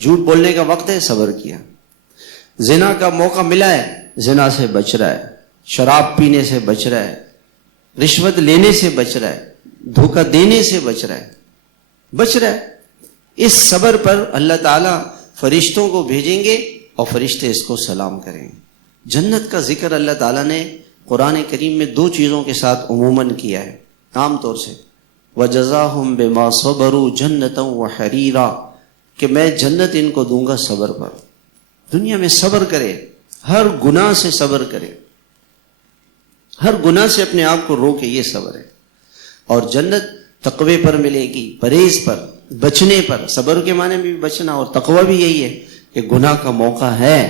جھوٹ بولنے کا وقت ہے صبر کیا زنا کا موقع ملا ہے زنا سے بچ رہا ہے، شراب پینے سے بچ رہا ہے، رشوت لینے سے بچ رہا ہے، دھوکہ دینے سے بچ رہا ہے۔ اس صبر پر اللہ تعالیٰ فرشتوں کو بھیجیں گے اور فرشتے اس کو سلام کریں گے۔ جنت کا ذکر اللہ تعالیٰ نے قرآن کریم میں 2 چیزوں کے ساتھ عموماً کیا ہے عام طور سے، وَجَزَاهُمْ بِمَا صَبَرُوا جَنَّةً وَحَرِيرًا، کہ میں جنت ان کو دوں گا صبر پر۔ دنیا میں صبر کرے، ہر گناہ سے صبر کرے، ہر گناہ سے اپنے آپ کو روکے، یہ صبر ہے۔ اور جنت تقوی پر ملے گی، پرہیز پر، بچنے پر۔ صبر کے معنی میں بھی بچنا، اور تقوی بھی یہی ہے کہ گناہ کا موقع ہے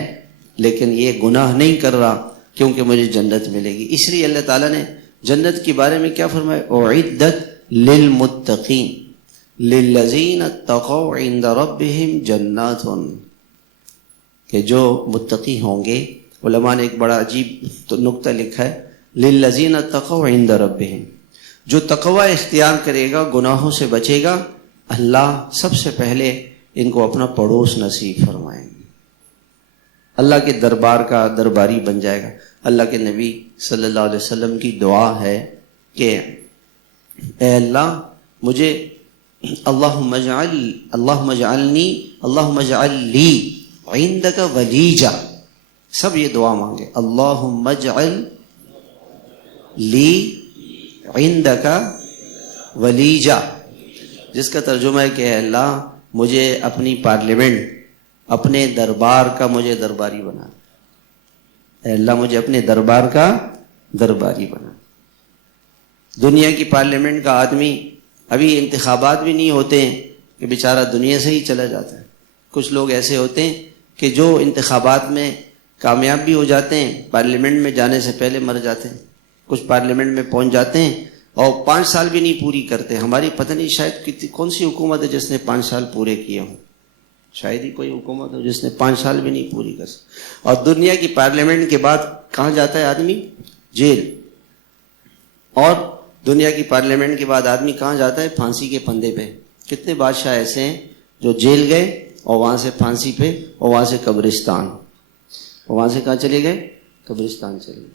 لیکن یہ گناہ نہیں کر رہا کیونکہ مجھے جنت ملے گی۔ اس لیے اللہ تعالیٰ نے جنت کے بارے میں کیا فرمایا؟ اعدت للمتقین للذین اتقوا عند ربهم جنات، کہ جو متقی ہوں گے۔ علماء نے ایک بڑا عجیب نقطہ لکھا ہے، للذین اتقوا عند ربهم، جو تقوی اختیار کرے گا، گناہوں سے بچے گا، اللہ سب سے پہلے ان کو اپنا پڑوس نصیب فرمائیں گے، اللہ کے دربار کا درباری بن جائے گا۔ اللہ کے نبی صلی اللہ علیہ وسلم کی دعا ہے کہ اے اللہ مجھے اللہم اجعلنی عندک ولیجا، سب یہ دعا مانگے، اللہم اجعل لی عندک ولیجا، جس کا ترجمہ ہے کہ اے اللہ مجھے اپنی پارلیمنٹ، اپنے دربار کا مجھے درباری بنا، اے اللہ مجھے اپنے دربار کا درباری بنا۔ دنیا کی پارلیمنٹ کا آدمی، ابھی انتخابات بھی نہیں ہوتے ہیں کہ بیچارہ دنیا سے ہی چلا جاتا ہے۔ کچھ لوگ ایسے ہوتے ہیں کہ جو انتخابات میں کامیاب بھی ہو جاتے ہیں، پارلیمنٹ میں جانے سے پہلے مر جاتے ہیں۔ کچھ پارلیمنٹ میں پہنچ جاتے ہیں اور 5 سال بھی نہیں پوری کرتے۔ ہماری پتہ نہیں شاید کون سی حکومت ہے جس نے 5 سال پورے کیے ہوں، شاید ہی کوئی حکومت ہو جس نے 5 سال بھی نہیں پوری کر سکتی۔ اور دنیا کی پارلیمنٹ کے بعد کہاں جاتا ہے آدمی؟ جیل۔ اور دنیا کی پارلیمنٹ کے بعد آدمی کہاں جاتا ہے؟ پھانسی کے پھندے پہ۔ کتنے بادشاہ ایسے ہیں جو جیل گئے اور وہاں سے پھانسی پہ، اور وہاں سے قبرستان، اور وہاں سے کہاں چلے گئے؟ قبرستان چلے گئے۔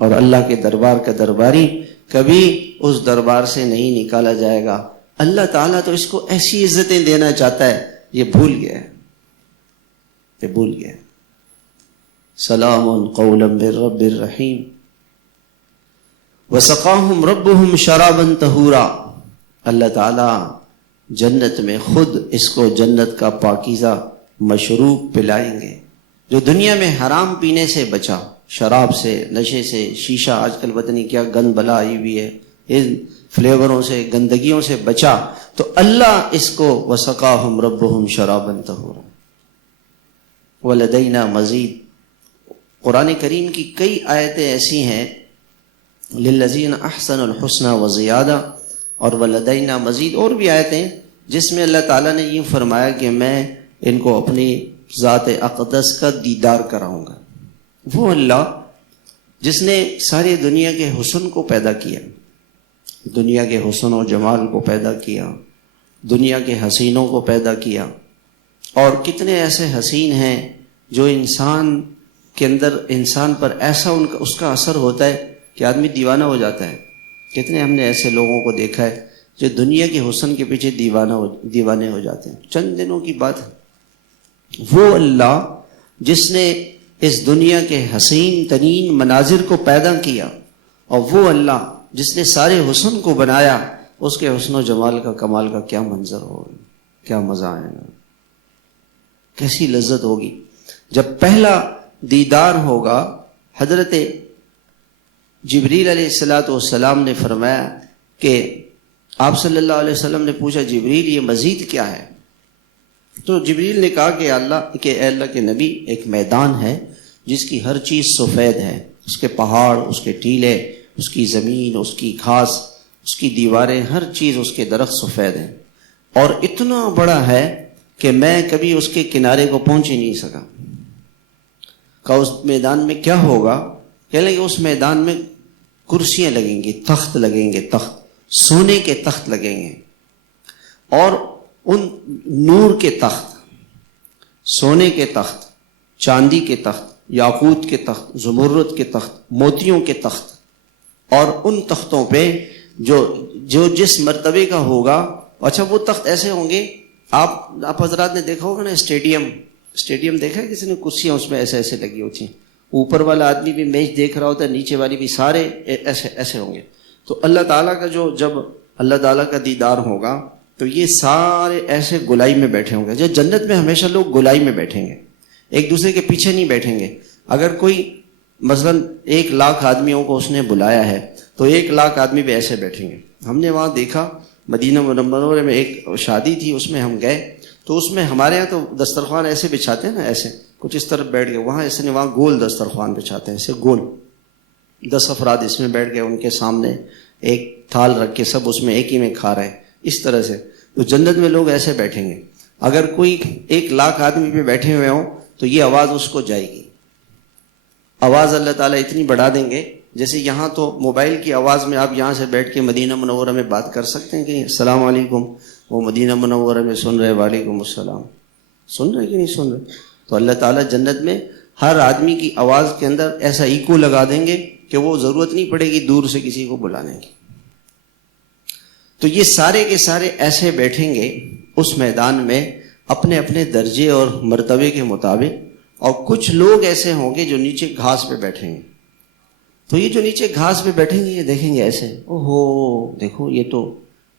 اور اللہ کے دربار کا درباری کبھی اس دربار سے نہیں نکالا جائے گا۔ اللہ تعالیٰ تو اس کو ایسی عزتیں دینا چاہتا ہے، یہ بھول گیا ہے، یہ بھول گیا ہے۔ سلام قولا من رب الرحیم وسقاہم ربہم شرابا طہورا، اللہ تعالیٰ جنت میں خود اس کو جنت کا پاکیزہ مشروب پلائیں گے۔ جو دنیا میں حرام پینے سے بچا، شراب سے، نشے سے، شیشہ، آج کل پتہ نہیں کیا گند بلا آئی ہوئی ہے، ان فلیوروں سے، گندگیوں سے بچا، تو اللہ اس کو وسقاہم ربہم شرابا طہورا ولدینا مزید۔ قرآن کریم کی کئی آیتیں ایسی ہیں، للذین احسنوا الحسنى وزیادہ اور ولدینا مزید، اور بھی آیتیں جس میں اللہ تعالیٰ نے یہ فرمایا کہ میں ان کو اپنی ذات اقدس کا دیدار کراؤں گا۔ وہ اللہ جس نے ساری دنیا کے حسن کو پیدا کیا، دنیا کے حسن و جمال کو پیدا کیا، دنیا کے حسینوں کو پیدا کیا، اور کتنے ایسے حسین ہیں جو انسان کے اندر، انسان پر ایسا اس کا اثر ہوتا ہے کہ آدمی دیوانہ ہو جاتا ہے۔ کتنے ہم نے ایسے لوگوں کو دیکھا ہے جو دنیا کے حسن کے پیچھے دیوانے ہو جاتے ہیں۔ چند دنوں کی بات ہے، وہ اللہ جس نے اس دنیا کے حسین ترین مناظر کو پیدا کیا، اور وہ اللہ جس نے سارے حسن کو بنایا، اس کے حسن و جمال کا، کمال کا کیا منظر ہوگا، کیا مزہ آئے گا، کیسی لذت ہوگی۔ جب پہلا دیدار ہوگا، حضرت جبریل علیہ السلام نے فرمایا کہ آپ صلی اللہ علیہ وسلم نے پوچھا، جبریل یہ مزید کیا ہے؟ تو جبریل نے کہا کہ اے اللہ کے نبی، ایک میدان ہے جس کی ہر چیز سفید ہے، اس کے پہاڑ، اس کے ٹیلے، اس کی زمین، اس کی گھاس، اس کی دیواریں، ہر چیز، اس کے درخت سفید ہیں، اور اتنا بڑا ہے کہ میں کبھی اس کے کنارے کو پہنچ ہی نہیں سکا۔ کہا اس میدان میں کیا ہوگا؟ کہنے لگے اس میدان میں کرسیاں لگیں گی، تخت لگیں گے، تخت، سونے کے تخت لگیں گے، اور ان نور کے تخت، سونے کے تخت، چاندی کے تخت، یاقوت کے تخت، زمرد کے تخت، موتیوں کے تخت، اور ان تختوں پہ جو جس مرتبے کا ہوگا. اچھا وہ تخت ایسے ہوں گے، آپ حضرات نے دیکھا ہوگا نا اسٹیڈیم دیکھا ہے کسی نے؟ کرسیاں اس میں ایسے ایسے لگی ہوتی ہیں، اوپر والا آدمی بھی میچ دیکھ رہا ہوتا ہے، نیچے والی بھی، سارے ایسے ایسے ہوں گے. تو اللہ تعالیٰ کا جب اللہ تعالیٰ کا دیدار ہوگا تو یہ سارے ایسے گولائی میں بیٹھے ہوں گے. جو جنت میں ہمیشہ لوگ گولائی میں بیٹھیں گے، ایک دوسرے کے پیچھے نہیں بیٹھیں گے. اگر کوئی مثلاً 1,00,000 آدمیوں کو اس نے بلایا ہے تو 1,00,000 آدمی بھی ایسے بیٹھیں گے. ہم نے وہاں دیکھا مدینہ منورہ میں ایک شادی تھی، اس میں ہم گئے تو اس میں ہمارے ہاں تو دسترخوان ایسے بچھاتے ہیں نا، ایسے کچھ اس طرف بیٹھ گئے، وہاں اس نے وہاں گول دسترخوان بچھاتے ہیں، ایسے گول. 10 افراد اس میں بیٹھ گئے، ان کے سامنے ایک تھال رکھ کے سب اس میں ایک ہی میں کھا رہے ہیں، اس طرح سے. تو جنت میں لوگ ایسے بیٹھیں گے. اگر کوئی 1,00,000 آدمی پہ بیٹھے ہوئے ہوں تو یہ آواز اس کو جائے گی. آواز اللہ تعالیٰ اتنی بڑھا دیں گے، جیسے یہاں تو موبائل کی آواز میں آپ یہاں سے بیٹھ کے مدینہ منورہ میں بات کر سکتے ہیں کہ السلام علیکم، وہ مدینہ منورہ میں سن رہے وعلیکم السلام، سن رہے کہ نہیں سن رہے؟ تو اللہ تعالیٰ جنت میں ہر آدمی کی آواز کے اندر ایسا ایکو لگا دیں گے کہ وہ ضرورت نہیں پڑے گی دور سے کسی کو بلانے کی. تو یہ سارے کے سارے ایسے بیٹھیں گے اس میدان میں اپنے اپنے درجے اور مرتبے کے مطابق. اور کچھ لوگ ایسے ہوں گے جو نیچے گھاس پہ بیٹھیں گے. تو یہ جو نیچے گھاس پہ بیٹھیں گے یہ دیکھیں گے ایسے، اوہو دیکھو یہ تو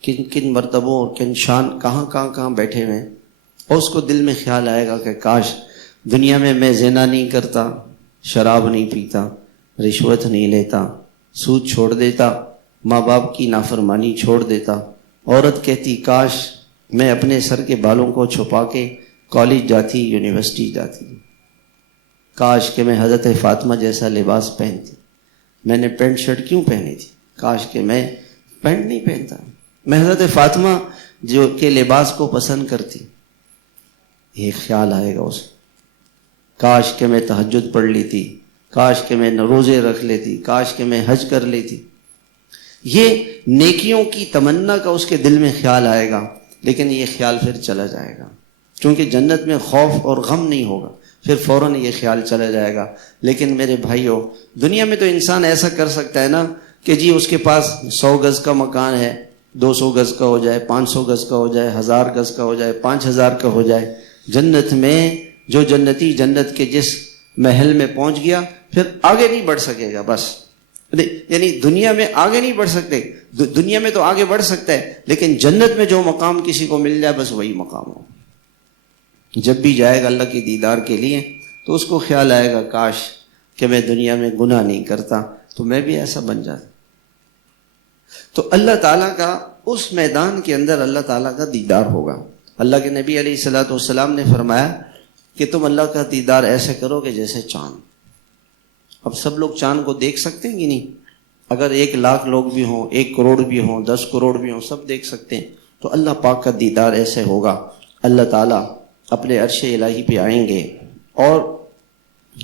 کن کن مرتبوں اور کن شان کہاں بیٹھے ہوئے ہیں. اور اس کو دل میں خیال آئے گا کہ کاش دنیا میں زنا نہیں کرتا، شراب نہیں پیتا، رشوت نہیں لیتا، سود چھوڑ دیتا، ماں باپ کی نافرمانی چھوڑ دیتا. عورت کہتی کاش میں اپنے سر کے بالوں کو چھپا کے کالج جاتی، یونیورسٹی جاتی، کاش کہ میں حضرت فاطمہ جیسا لباس پہنتی، میں نے پینٹ شرٹ کیوں پہنی تھی، کاش کہ میں پینٹ نہیں پہنتا، میں حضرت فاطمہ جو کے لباس کو پسند کرتی. یہ خیال آئے گا اسے، کاش کہ میں تہجد پڑھ لیتی، کاش کہ میں روزے رکھ لیتی، کاش کہ میں حج کر لیتی. یہ نیکیوں کی تمنا کا اس کے دل میں خیال آئے گا. لیکن یہ خیال پھر چلا جائے گا، کیونکہ جنت میں خوف اور غم نہیں ہوگا، پھر فوراً یہ خیال چلا جائے گا. لیکن میرے بھائیوں، دنیا میں تو انسان ایسا کر سکتا ہے نا کہ جی اس کے پاس 100 گز کا مکان ہے، 200 گز کا ہو جائے، 500 گز کا ہو جائے، 1000 گز کا ہو جائے، 5000 کا ہو جائے. جنت میں جو جنتی جنت کے جس محل میں پہنچ گیا پھر آگے نہیں بڑھ سکے گا. بس یعنی دنیا میں آگے نہیں بڑھ سکتے. دنیا میں تو آگے بڑھ سکتا ہے، لیکن جنت میں جو مقام کسی کو مل جائے بس وہی مقام ہو. جب بھی جائے گا اللہ کی دیدار کے لیے تو اس کو خیال آئے گا کاش کہ میں دنیا میں گناہ نہیں کرتا تو میں بھی ایسا بن جاتا. تو اللہ تعالیٰ کا اس میدان کے اندر اللہ تعالیٰ کا دیدار ہوگا. اللہ کے نبی علیہ الصلوۃ والسلام نے فرمایا کہ تم اللہ کا دیدار ایسے کرو کہ جیسے چاند. اب سب لوگ چاند کو دیکھ سکتے ہیں کہ نہیں؟ اگر 1,00,000 لوگ بھی ہوں، 1 کروڑ بھی ہوں، 10 کروڑ بھی ہوں، سب دیکھ سکتے ہیں. تو اللہ پاک کا دیدار ایسے ہوگا. اللہ تعالیٰ اپنے عرش الہی پہ آئیں گے اور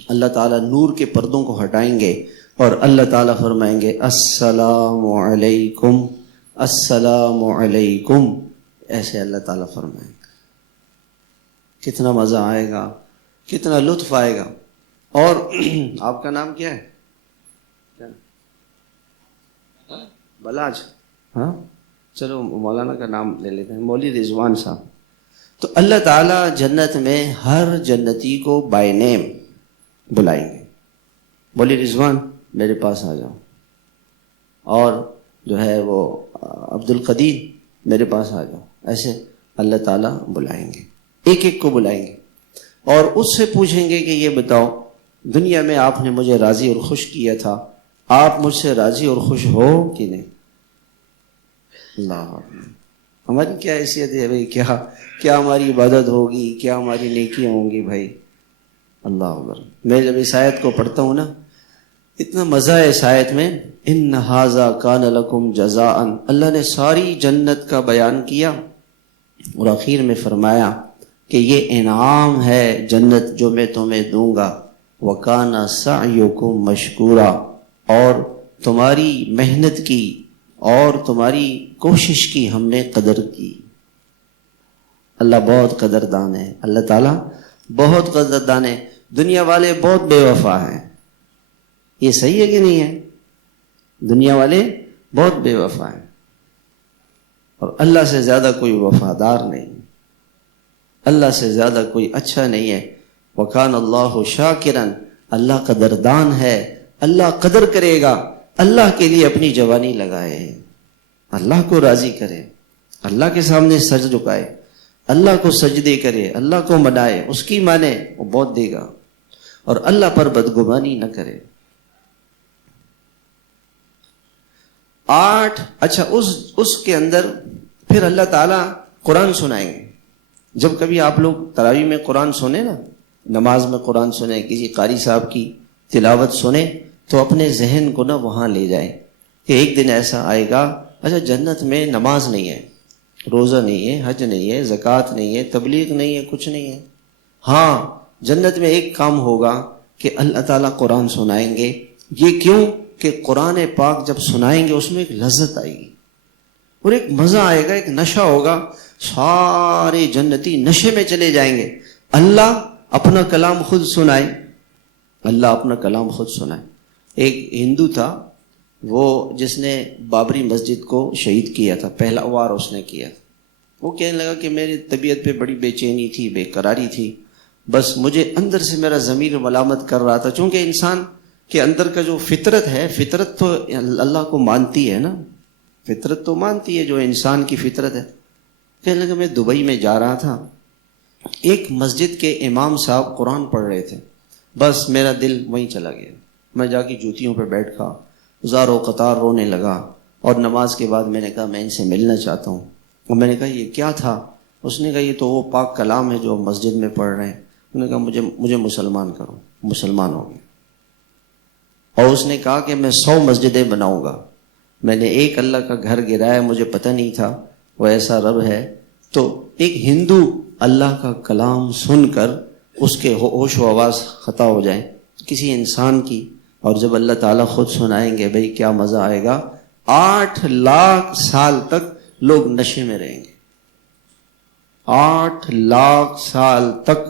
اللہ تعالیٰ نور کے پردوں کو ہٹائیں گے اور اللہ تعالیٰ فرمائیں گے السلام علیکم، السلام علیکم. ایسے اللہ تعالیٰ فرمائیں گے. کتنا مزہ آئے گا، کتنا لطف آئے گا. اور آپ کا نام کیا ہے؟ بلاج. ہاں چلو مولانا کا نام لے لیتے ہیں، مولوی رضوان صاحب. تو اللہ تعالیٰ جنت میں ہر جنتی کو بائی نیم بلائیں گے. مولوی رضوان میرے پاس آ جاؤ، اور جو ہے وہ عبد القدیر میرے پاس آ جاؤ. ایسے اللہ تعالیٰ بلائیں گے، ایک ایک کو بلائیں گے اور اس سے پوچھیں گے کہ یہ بتاؤ دنیا میں آپ نے مجھے راضی اور خوش کیا تھا، آپ مجھ سے راضی اور خوش ہو کہ نہیں؟ اللہ، ہماری کیا حیثیت ہے بھائی؟ کیا ہماری عبادت ہوگی، کیا ہماری نیکیاں ہوں گی بھائی؟ اللہ اکبر. میں جب اس آیت کو پڑھتا ہوں نا اتنا مزہ ہے اس آیت میں. ان ھذا کان لکم جزاء. اللہ نے ساری جنت کا بیان کیا اور آخر میں فرمایا کہ یہ انعام ہے جنت جو میں تمہیں دوں گا. وَكَانَ سَعْيُكُمْ مَشْكُورًا. اور تمہاری محنت کی اور تمہاری کوشش کی ہم نے قدر کی. اللہ بہت قدردان ہے، اللہ تعالیٰ بہت قدردان ہے. دنیا والے بہت بے وفا ہیں. یہ صحیح ہے کہ نہیں ہے؟ دنیا والے بہت بے وفا ہیں اور اللہ سے زیادہ کوئی وفادار نہیں، اللہ سے زیادہ کوئی اچھا نہیں ہے. وَكَانَ اللَّهُ شَاكِرًا، اللہ قدردان ہے، اللہ قدر کرے گا. اللہ کے لیے اپنی جوانی لگائے، اللہ کو راضی کرے، اللہ کے سامنے سر جھکائے، اللہ کو سجدے کرے، اللہ کو منائے، اس کی مانے، وہ بہت دے گا. اور اللہ پر بدگمانی نہ کرے. 8 اچھا اس کے اندر پھر اللہ تعالیٰ قرآن سنائیں گے. جب کبھی آپ لوگ تراویح میں قرآن سنیں نا، نماز میں قرآن سنیں، کسی قاری صاحب کی تلاوت سنیں، تو اپنے ذہن کو نا وہاں لے جائیں کہ ایک دن ایسا آئے گا، اچھا جنت میں نماز نہیں ہے، روزہ نہیں ہے، حج نہیں ہے، زکوٰۃ نہیں ہے، تبلیغ نہیں ہے، کچھ نہیں ہے. ہاں جنت میں ایک کام ہوگا کہ اللہ تعالیٰ قرآن سنائیں گے. یہ کیوں کہ قرآن پاک جب سنائیں گے اس میں ایک لذت آئے گی اور ایک مزہ آئے گا، ایک نشہ ہوگا. سارے جنتی نشے میں چلے جائیں گے. اللہ اپنا کلام خود سنائے، اللہ اپنا کلام خود سنائے. ایک ہندو تھا، وہ جس نے بابری مسجد کو شہید کیا تھا، پہلا وار اس نے کیا تھا. وہ کہنے لگا کہ میری طبیعت پہ بڑی بے چینی تھی، بے قراری تھی، بس مجھے اندر سے میرا ضمیر ملامت کر رہا تھا. چونکہ انسان کے اندر کا جو فطرت ہے، فطرت تو اللہ کو مانتی ہے نا، فطرت تو مانتی ہے جو انسان کی فطرت ہے. کہنے لگا میں دبئی میں جا رہا تھا، ایک مسجد کے امام صاحب قرآن پڑھ رہے تھے، بس میرا دل وہیں چلا گیا. میں جا کے جوتیوں پہ بیٹھا، زار و قطار رونے لگا. اور نماز کے بعد میں نے کہا میں ان سے ملنا چاہتا ہوں. اور میں نے کہا یہ کیا تھا؟ اس نے کہا یہ تو وہ پاک کلام ہے جو مسجد میں پڑھ رہے ہیں. انہوں نے کہا مجھے مسلمان کرو. مسلمان ہو گئے. اور اس نے کہا کہ میں 100 مسجدیں بناؤں گا. میں نے ایک اللہ کا گھر گرایا، مجھے پتہ نہیں تھا وہ ایسا رب ہے. تو ایک ہندو اللہ کا کلام سن کر اس کے ہوش و حواس خطا ہو جائیں کسی انسان کی، اور جب اللہ تعالیٰ خود سنائیں گے، بھئی کیا مزہ آئے گا. 8 لاکھ سال تک لوگ نشے میں رہیں گے. 8 لاکھ سال تک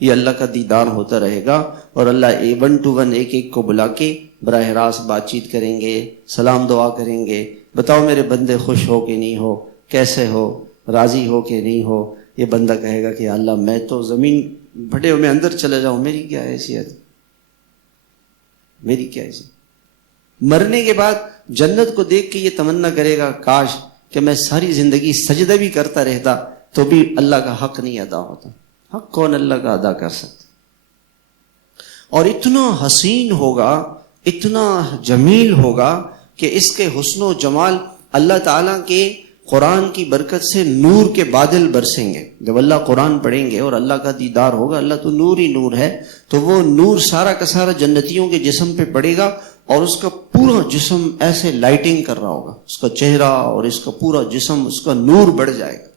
یہ اللہ کا دیدار ہوتا رہے گا. اور اللہ 1 to 1 ایک کو بلا کے براہ راست بات چیت کریں گے، سلام دعا کریں گے. بتاؤ میرے بندے خوش ہو کہ نہیں ہو، کیسے ہو، راضی ہو کہ نہیں ہو. یہ بندہ کہے گا کہ اللہ میں تو زمین بھٹے میں اندر چلے جاؤں، میری کیا حیثیت، میری کیا حیثیت. مرنے کے بعد جنت کو دیکھ کے یہ تمنا کرے گا کاش کہ میں ساری زندگی سجدہ بھی کرتا رہتا تو بھی اللہ کا حق نہیں ادا ہوتا. حق کون اللہ کا ادا کر سکتا؟ اور اتنا حسین ہوگا، اتنا جمیل ہوگا کہ اس کے حسن و جمال اللہ تعالیٰ کے قرآن کی برکت سے نور کے بادل برسیں گے. جب اللہ قرآن پڑھیں گے اور اللہ کا دیدار ہوگا، اللہ تو نور ہی نور ہے، تو وہ نور سارا کا سارا جنتیوں کے جسم پہ پڑے گا اور اس کا پورا جسم ایسے لائٹنگ کر رہا ہوگا، اس کا چہرہ اور اس کا پورا جسم، اس کا نور بڑھ جائے گا.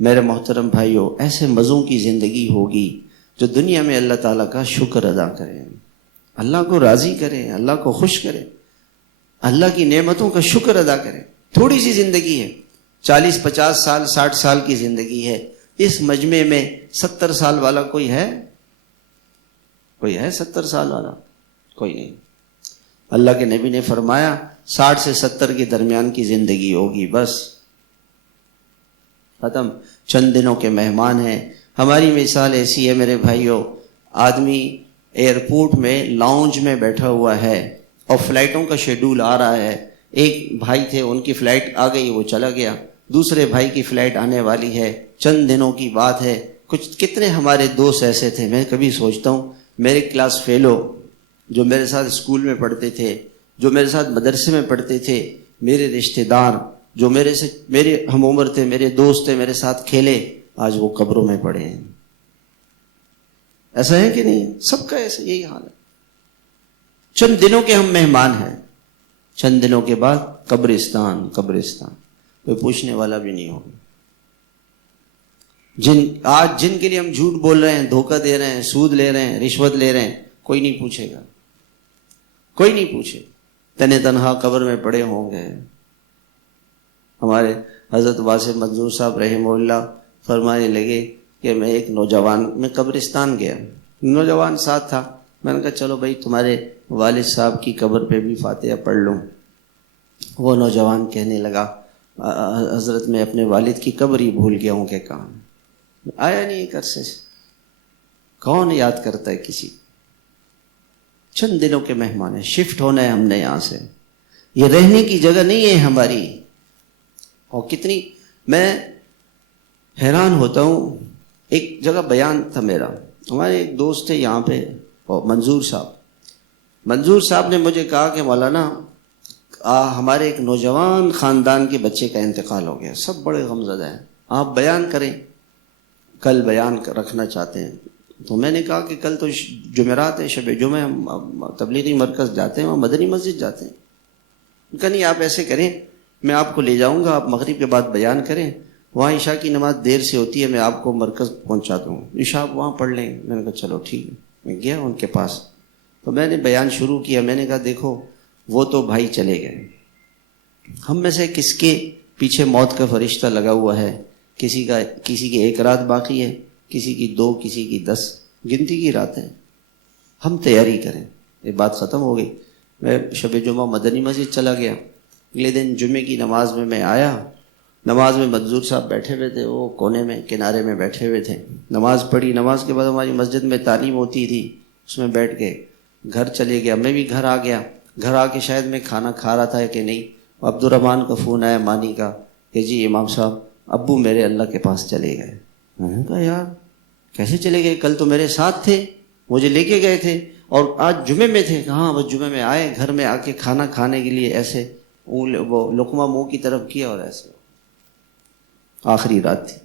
میرے محترم بھائیوں، ایسے مزوں کی زندگی ہوگی جو دنیا میں اللہ تعالیٰ کا شکر ادا کریں، اللہ کو راضی کریں، اللہ کو خوش کریں، اللہ کی نعمتوں کا شکر ادا کریں. تھوڑی سی زندگی ہے، 40-50 سال 60 سال کی زندگی ہے. اس مجمع میں 70 سال والا کوئی ہے؟ کوئی ہے 70 سال والا؟ کوئی نہیں. اللہ کے نبی نے فرمایا 60 سے 70 کے درمیان کی زندگی ہوگی، بس ختم. چند دنوں کے مہمان ہیں. ہماری مثال ایسی ہے میرے بھائیوں، آدمی ایئرپورٹ میں لاؤنج میں بیٹھا ہوا ہے اور فلائٹوں کا شیڈول آ رہا ہے. ایک بھائی تھے، ان کی فلائٹ آ گئی، وہ چلا گیا. دوسرے بھائی کی فلائٹ آنے والی ہے، چند دنوں کی بات ہے. کتنے ہمارے دوست ایسے تھے، میں کبھی سوچتا ہوں میرے کلاس فیلو جو میرے ساتھ اسکول میں پڑھتے تھے، جو میرے ساتھ مدرسے میں پڑھتے تھے، میرے رشتہ دار جو میرے ہم عمر تھے، میرے دوست تھے، میرے ساتھ کھیلے، آج وہ قبروں میں پڑے ہیں. ایسا ہے کہ نہیں؟ سب کا ایسا یہی حال ہے. چند دنوں کے ہم مہمان ہیں، چند دنوں کے بعد قبرستان، کوئی پوچھنے والا بھی نہیں ہوگا. جن کے لیے ہم جھوٹ بول رہے ہیں، دھوکہ دے رہے ہیں، سود لے رہے ہیں، رشوت لے رہے ہیں، کوئی نہیں پوچھے گا، کوئی نہیں پوچھے. تنہا قبر میں پڑے ہوں گے. ہمارے حضرت واسف منظور صاحب رحمہ اللہ فرمانے لگے کہ میں ایک نوجوان میں قبرستان گیا. نوجوان ساتھ تھا. میں نے کہا چلو بھائی تمہارے والد صاحب کی قبر پہ بھی فاتحہ پڑھ لوں. وہ نوجوان کہنے لگا حضرت میں اپنے والد کی قبر ہی بھول گیا ہوں کہ کہاں. آیا نہیں ایک عرصے سے. کون یاد کرتا ہے کسی؟ چند دنوں کے مہمان ہیں, شفٹ ہونا ہے ہم نے یہاں سے, یہ رہنے کی جگہ نہیں ہے ہماری. اور کتنی میں حیران ہوتا ہوں. ایک جگہ بیان تھا میرا, ہمارے ایک دوست تھے یہاں پہ منظور صاحب. منظور صاحب نے مجھے کہا کہ مولانا ہمارے ایک نوجوان خاندان کے بچے کا انتقال ہو گیا, سب بڑے غمزدہ ہیں, آپ بیان کریں, کل بیان رکھنا چاہتے ہیں. تو میں نے کہا کہ کل تو جمعرات ہے, شب جمعہ, ہم تبلیغی مرکز جاتے ہیں, وہاں مدنی مسجد جاتے ہیں. کہ نہیں آپ ایسے کریں, میں آپ کو لے جاؤں گا, آپ مغرب کے بعد بیان کریں, وہاں عشاء کی نماز دیر سے ہوتی ہے, میں آپ کو مرکز پہنچا دوں, عشاء آپ وہاں پڑھ لیں. میں نے کہا چلو ٹھیک ہے. میں گیا ان کے پاس, تو میں نے بیان شروع کیا. میں نے کہا دیکھو وہ تو بھائی چلے گئے, ہم میں سے کس کے پیچھے موت کا فرشتہ لگا ہوا ہے؟ کسی کی 1 رات باقی ہے, کسی کی 2, کسی کی 10, گنتی کی رات ہے. ہم تیاری کریں. یہ بات ختم ہو گئی. میں شب جمعہ مدنی مسجد چلا گیا. اگلے دن جمعے کی نماز میں آیا, نماز میں منظور صاحب بیٹھے ہوئے تھے, وہ کونے میں کنارے میں بیٹھے ہوئے تھے. نماز پڑھی, نماز کے بعد ہماری مسجد میں تعلیم ہوتی تھی, اس میں بیٹھ کے گھر چلے گیا. میں بھی گھر آ گیا. گھر آ کے شاید میں کھانا کھا رہا تھا کہ نہیں, عبد الرحمن کا فون آیا مانی کا کہ جی امام صاحب ابو میرے اللہ کے پاس چلے گئے. میں نے کہا یار کیسے چلے گئے؟ کل تو میرے ساتھ تھے, مجھے لے کے گئے تھے, اور آج جمعے میں تھے. کہاں بس جمعے میں آئے, گھر میں آ کے کھانا کھانے کے لیے ایسے وہ لقمہ منہ کی طرف کیا اور ایسے. آخری رات تھی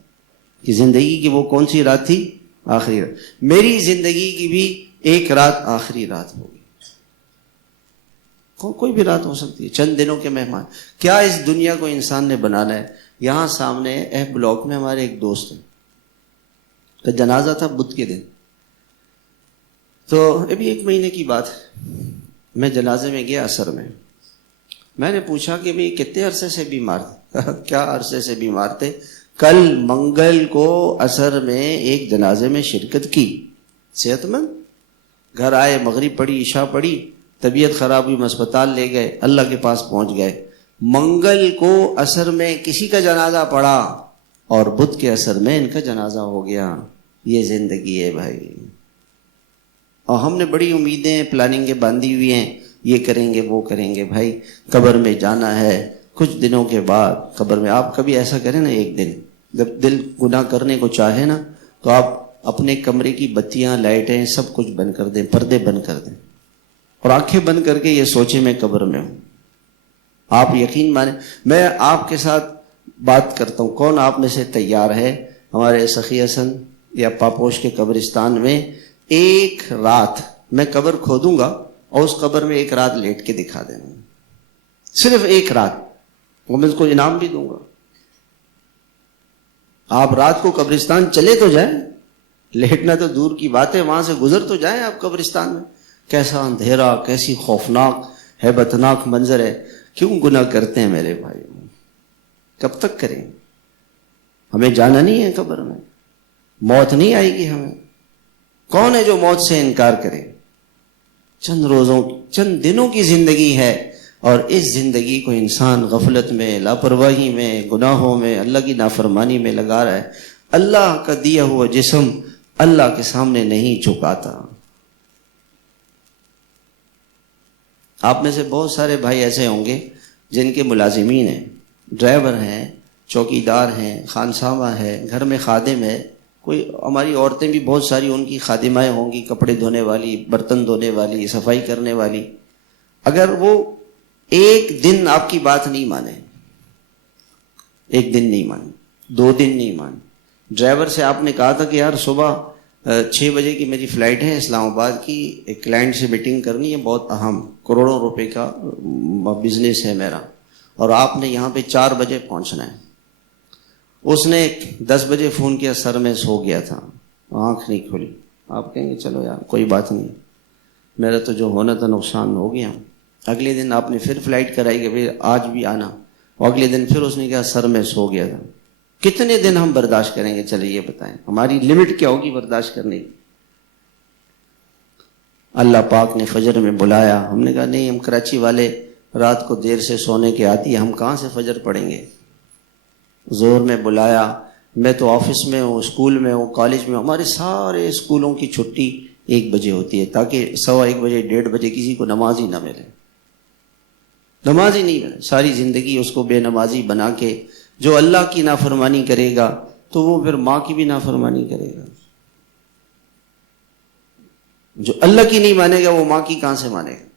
کہ زندگی کی, وہ کون سی رات تھی؟ آخری رات. میری زندگی کی بھی ایک رات آخری رات ہوگی. کوئی بھی رات ہو سکتی ہے. چند دنوں کے مہمان. کیا اس دنیا کو انسان نے بنانا ہے؟ یہاں سامنے ایف بلاک میں ہمارے ایک دوست ہیں, کا جنازہ تھا بدھ کے دن. تو ابھی 1 مہینے کی بات ہے. میں جنازے میں گیا اثر میں. میں نے پوچھا کہ بھئی کتنے عرصے سے بیمار تھے؟ کیا عرصے سے بیمار تھے؟ کل منگل کو اثر میں ایک جنازے میں شرکت کی, صحت مند. گھر آئے, مغرب پڑھی, عشاء پڑھی, طبیعت خراب ہوئی, ہسپتال لے گئے, اللہ کے پاس پہنچ گئے. منگل کو اثر میں کسی کا جنازہ پڑھا اور بدھ کے اثر میں ان کا جنازہ ہو گیا. یہ زندگی ہے بھائی. اور ہم نے بڑی امیدیں پلاننگیں باندھی ہوئی ہیں, یہ کریں گے وہ کریں گے. بھائی قبر میں جانا ہے کچھ دنوں کے بعد. قبر میں آپ کبھی ایسا کریں نا, ایک دن جب دل گناہ کرنے کو چاہے نا, تو آپ اپنے کمرے کی بتیاں, لائٹیں سب کچھ بند کر دیں, پردے بند کر دیں, اور آنکھیں بند کر کے یہ سوچیں میں قبر میں ہوں. آپ یقین مانیں, میں آپ کے ساتھ بات کرتا ہوں, کون آپ میں سے تیار ہے ہمارے سخی حسن یا پاپوش کے قبرستان میں 1 رات میں قبر کھودوں گا اور اس قبر میں 1 رات لیٹ کے دکھا دینا, صرف 1 رات, وہ میں اس کو انعام بھی دوں گا. آپ رات کو قبرستان چلے تو جائیں, لیٹنا تو دور کی بات ہے, وہاں سے گزر تو جائیں آپ قبرستان میں. کیسا اندھیرا, کیسی خوفناک ہیبتناک منظر ہے. کیوں گناہ کرتے ہیں میرے بھائی؟ کب تک کریں؟ ہمیں جانا نہیں ہے قبر میں, موت نہیں آئے گی ہمیں. کون ہے جو موت سے انکار کرے؟ چند دنوں کی زندگی ہے, اور اس زندگی کو انسان غفلت میں, لاپرواہی میں, گناہوں میں, اللہ کی نافرمانی میں لگا رہا ہے. اللہ کا دیا ہوا جسم اللہ کے سامنے نہیں جھکاتا. آپ میں سے بہت سارے بھائی ایسے ہوں گے جن کے ملازمین ہیں, ڈرائیور ہیں, چوکیدار ہیں, خانسامہ ہے, گھر میں خادم ہے. کوئی ہماری عورتیں بھی بہت ساری ان کی خادمائیں ہوں گی, کپڑے دھونے والی, برتن دھونے والی, صفائی کرنے والی. اگر وہ 1 دن آپ کی بات نہیں مانے, 1 دن نہیں مانے, 2 دن نہیں مانے. ڈرائیور سے آپ نے کہا تھا کہ یار صبح 6 بجے کی میری فلائٹ ہے اسلام آباد کی, ایک کلائنٹ سے میٹنگ کرنی ہے بہت اہم, کروڑوں روپے کا بزنس ہے میرا, اور آپ نے یہاں پہ 4 بجے پہنچنا ہے. اس نے 10 بجے فون کیا, سر میں سو گیا تھا, آنکھ نہیں کھلی. آپ کہیں گے چلو یار کوئی بات نہیں, میرا تو جو ہونا تھا نقصان ہو گیا. اگلے دن آپ نے پھر فلائٹ کرائی کہ بھائی آج بھی آنا, اور اگلے دن پھر اس نے کہا سر میں سو گیا تھا. کتنے دن ہم برداشت کریں گے؟ چلے یہ بتائیں, ہماری لمٹ کیا ہوگی برداشت کرنے کی؟ اللہ پاک نے فجر میں بلایا. ہم نے کہا نہیں، ہم کراچی والے رات کو دیر سے سونے کے آتی ہے، ہم کہاں سے فجر پڑھیں گے. زور میں بلایا. میں تو آفس میں ہوں، اسکول میں ہوں، کالج میں ہوں. ہمارے سارے اسکولوں کی چھٹی 1 بجے ہوتی ہے، تاکہ 1:15 بجے 1:30 بجے کسی کو نماز ہی نہ ملے، نماز ہی نہیں ملے. ساری زندگی اس کو بے نمازی بنا کے، جو اللہ کی نافرمانی کرے گا تو وہ پھر ماں کی بھی نافرمانی کرے گا. جو اللہ کی نہیں مانے گا وہ ماں کی کہاں سے مانے گا.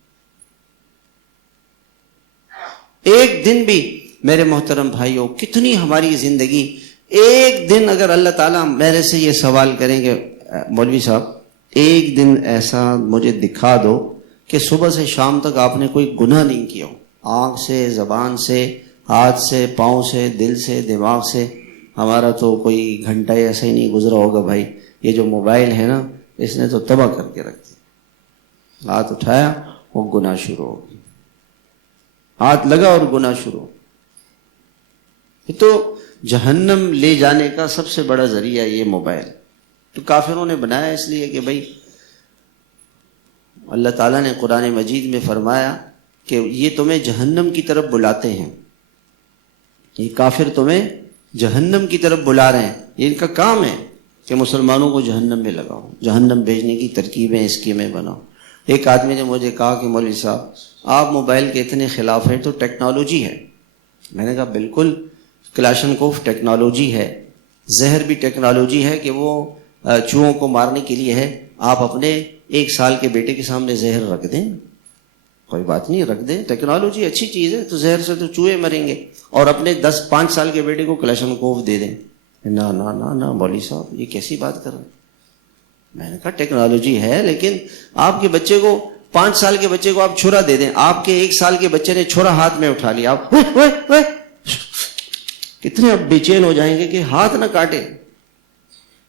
ایک دن بھی میرے محترم بھائیوں، کتنی ہماری زندگی، ایک دن اگر اللہ تعالیٰ میرے سے یہ سوال کریں کہ مولوی صاحب ایک دن ایسا مجھے دکھا دو کہ صبح سے شام تک آپ نے کوئی گناہ نہیں کیا ہو، آنکھ سے، زبان سے، ہاتھ سے، پاؤں سے، دل سے، دماغ سے. ہمارا تو کوئی گھنٹہ ایسا ہی نہیں گزرا ہوگا بھائی. یہ جو موبائل ہے نا، اس نے تو تباہ کر کے رکھ دیا. ہاتھ اٹھایا وہ گناہ شروع ہو گئی، ہاتھ لگا اور گناہ شروع. یہ تو جہنم لے جانے کا سب سے بڑا ذریعہ یہ موبائل. تو کافروں نے بنایا اس لیے کہ بھائی اللہ تعالیٰ نے قرآن مجید میں فرمایا کہ یہ تمہیں جہنم کی طرف بلاتے ہیں، یہ کافر تمہیں جہنم کی طرف بلا رہے ہیں. یہ ان کا کام ہے کہ مسلمانوں کو جہنم میں لگاؤ، جہنم بھیجنے کی ترکیبیں، اسکیمیں بناؤ. ایک آدمی نے مجھے کہا کہ مولوی صاحب آپ موبائل کے اتنے خلاف ہیں تو ٹیکنالوجی ہے. میں نے کہا بالکل، کلاشنکوف ٹیکنالوجی ہے، زہر بھی ٹیکنالوجی ہے کہ وہ چوہوں کو مارنے کے لیے ہے. آپ اپنے 1 سال کے بیٹے کے سامنے زہر رکھ دیں، کوئی بات نہیں، رکھ دیں، ٹیکنالوجی اچھی چیز ہے، تو زہر سے تو چوہے مریں گے. اور اپنے 5 سال کے بیٹے کو کلاشنکوف دے دیں. نہ نہ نہ نہ مولوی صاحب یہ کیسی بات کر رہے ہیں. میں نے کہا ٹیکنالوجی ہے، لیکن آپ کے بچے کو 5 سال کے بچے کو آپ چھرا دے دیں، آپ کے 1 سال کے بچے نے چھرا ہاتھ میں اٹھا لیا، آپ کتنے اب بے چین ہو جائیں گے کہ ہاتھ نہ کاٹے.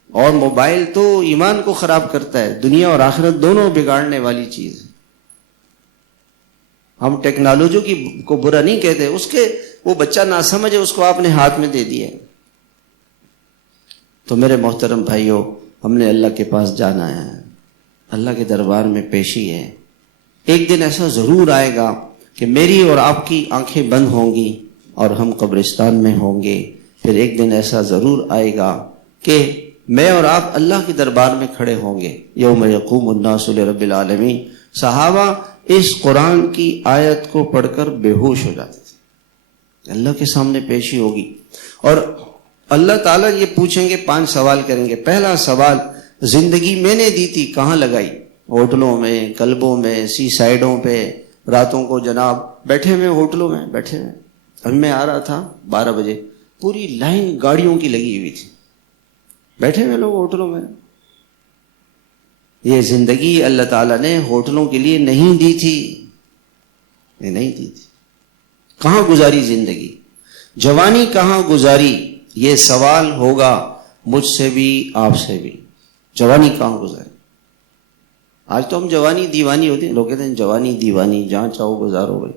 اور موبائل تو ایمان کو خراب کرتا ہے، دنیا اور آخرت دونوں بگاڑنے والی چیز ہے. ہم ٹیکنالوجی کو برا نہیں کہتے، اس کے وہ بچہ ناسمجھ ہے، اس کو آپ نے ہاتھ میں دے دیا. تو میرے محترم بھائیوں، ہم نے اللہ کے پاس جانا ہے، اللہ کے دربار میں پیشی ہے. ایک دن ایسا ضرور آئے گا کہ میری اور آپ کی آنکھیں بند ہوں گی اور ہم قبرستان میں ہوں گے. پھر ایک دن ایسا ضرور آئے گا کہ میں اور آپ اللہ کے دربار میں کھڑے ہوں گے. یوم یقوم الناس لرب العالمین. صحابہ اس قرآن کی آیت کو پڑھ کر بے ہوش ہو جاتے تھے. اللہ کے سامنے پیشی ہوگی اور اللہ تعالیٰ یہ پوچھیں گے، 5 سوال کریں گے. پہلا سوال، زندگی میں نے دی تھی کہاں لگائی؟ ہوٹلوں میں، کلبوں میں، سی سائڈوں پہ، راتوں کو جناب بیٹھے ہوئے ہوٹلوں میں بیٹھے ہوئے. ابھی میں آ رہا تھا 12 بجے، پوری لائن گاڑیوں کی لگی ہوئی تھی، بیٹھے ہوئے لوگ ہوٹلوں میں. یہ زندگی اللہ تعالیٰ نے ہوٹلوں کے لیے نہیں دی تھی، یہ نہیں دی تھی. کہاں گزاری زندگی؟ جوانی کہاں گزاری؟ یہ سوال ہوگا مجھ سے بھی، آپ سے بھی. جوانی کہاں گزاری؟ آج تو ہم جوانی دیوانی ہوتی ہیں، لوگ کہتے ہیں جوانی دیوانی، جہاں چاہو گزارو بھائی.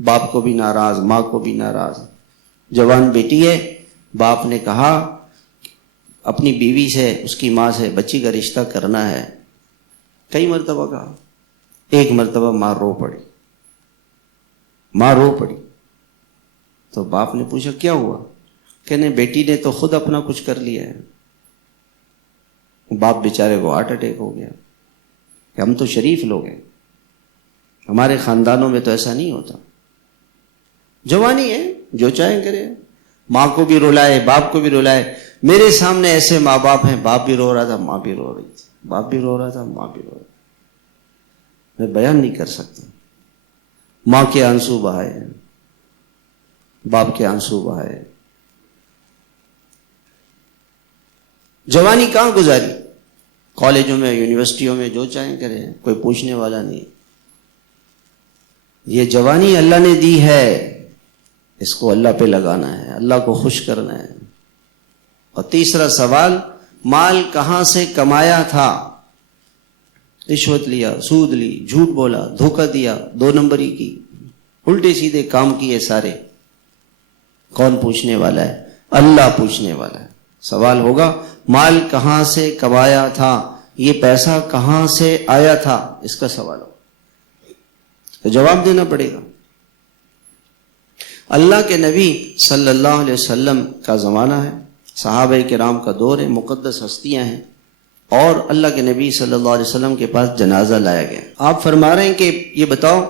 باپ کو بھی ناراض، ماں کو بھی ناراض. جوان بیٹی ہے، باپ نے کہا اپنی بیوی سے، اس کی ماں سے بچی کا رشتہ کرنا ہے. کئی مرتبہ کہا، ایک مرتبہ ماں رو پڑی، ماں رو پڑی. تو باپ نے پوچھا کیا ہوا؟ کہنے بیٹی نے تو خود اپنا کچھ کر لیا ہے. باپ بیچارے کو ہارٹ اٹیک ہو گیا کہ ہم تو شریف لوگ ہیں، ہمارے خاندانوں میں تو ایسا نہیں ہوتا. جوانی ہے، جو چاہیں کرے، ماں کو بھی رلائے، باپ کو بھی رلائے. میرے سامنے ایسے ماں باپ ہیں، باپ بھی رو رہا تھا، ماں بھی رو رہی تھی، باپ بھی رو رہا تھا، ماں بھی رو رہی تھی. میں بیان نہیں کر سکتا. ماں کے آنسو بہائے، باپ کے آنسو بہائے. جوانی کہاں گزاری؟ کالجوں میں، یونیورسٹیوں میں، جو چاہیں کریں، کوئی پوچھنے والا نہیں. یہ جوانی اللہ نے دی ہے، اس کو اللہ پہ لگانا ہے، اللہ کو خوش کرنا ہے. اور تیسرا سوال، مال کہاں سے کمایا تھا؟ رشوت لیا، سود لی، جھوٹ بولا، دھوکہ دیا، 2 نمبری کی، الٹے سیدھے کام کیے سارے. کون پوچھنے والا ہے؟ اللہ پوچھنے والا ہے. سوال ہوگا مال کہاں سے کمایا تھا؟ یہ پیسہ کہاں سے آیا تھا، اس کا سوال ہو تو جواب دینا پڑے گا۔ اللہ کے نبی صلی اللہ علیہ وسلم کا زمانہ ہے، صحابہ کرام کا دور ہے، مقدس ہستیاں ہیں، اور اللہ کے نبی صلی اللہ علیہ وسلم کے پاس جنازہ لایا گیا۔ آپ فرما رہے ہیں کہ یہ بتاؤ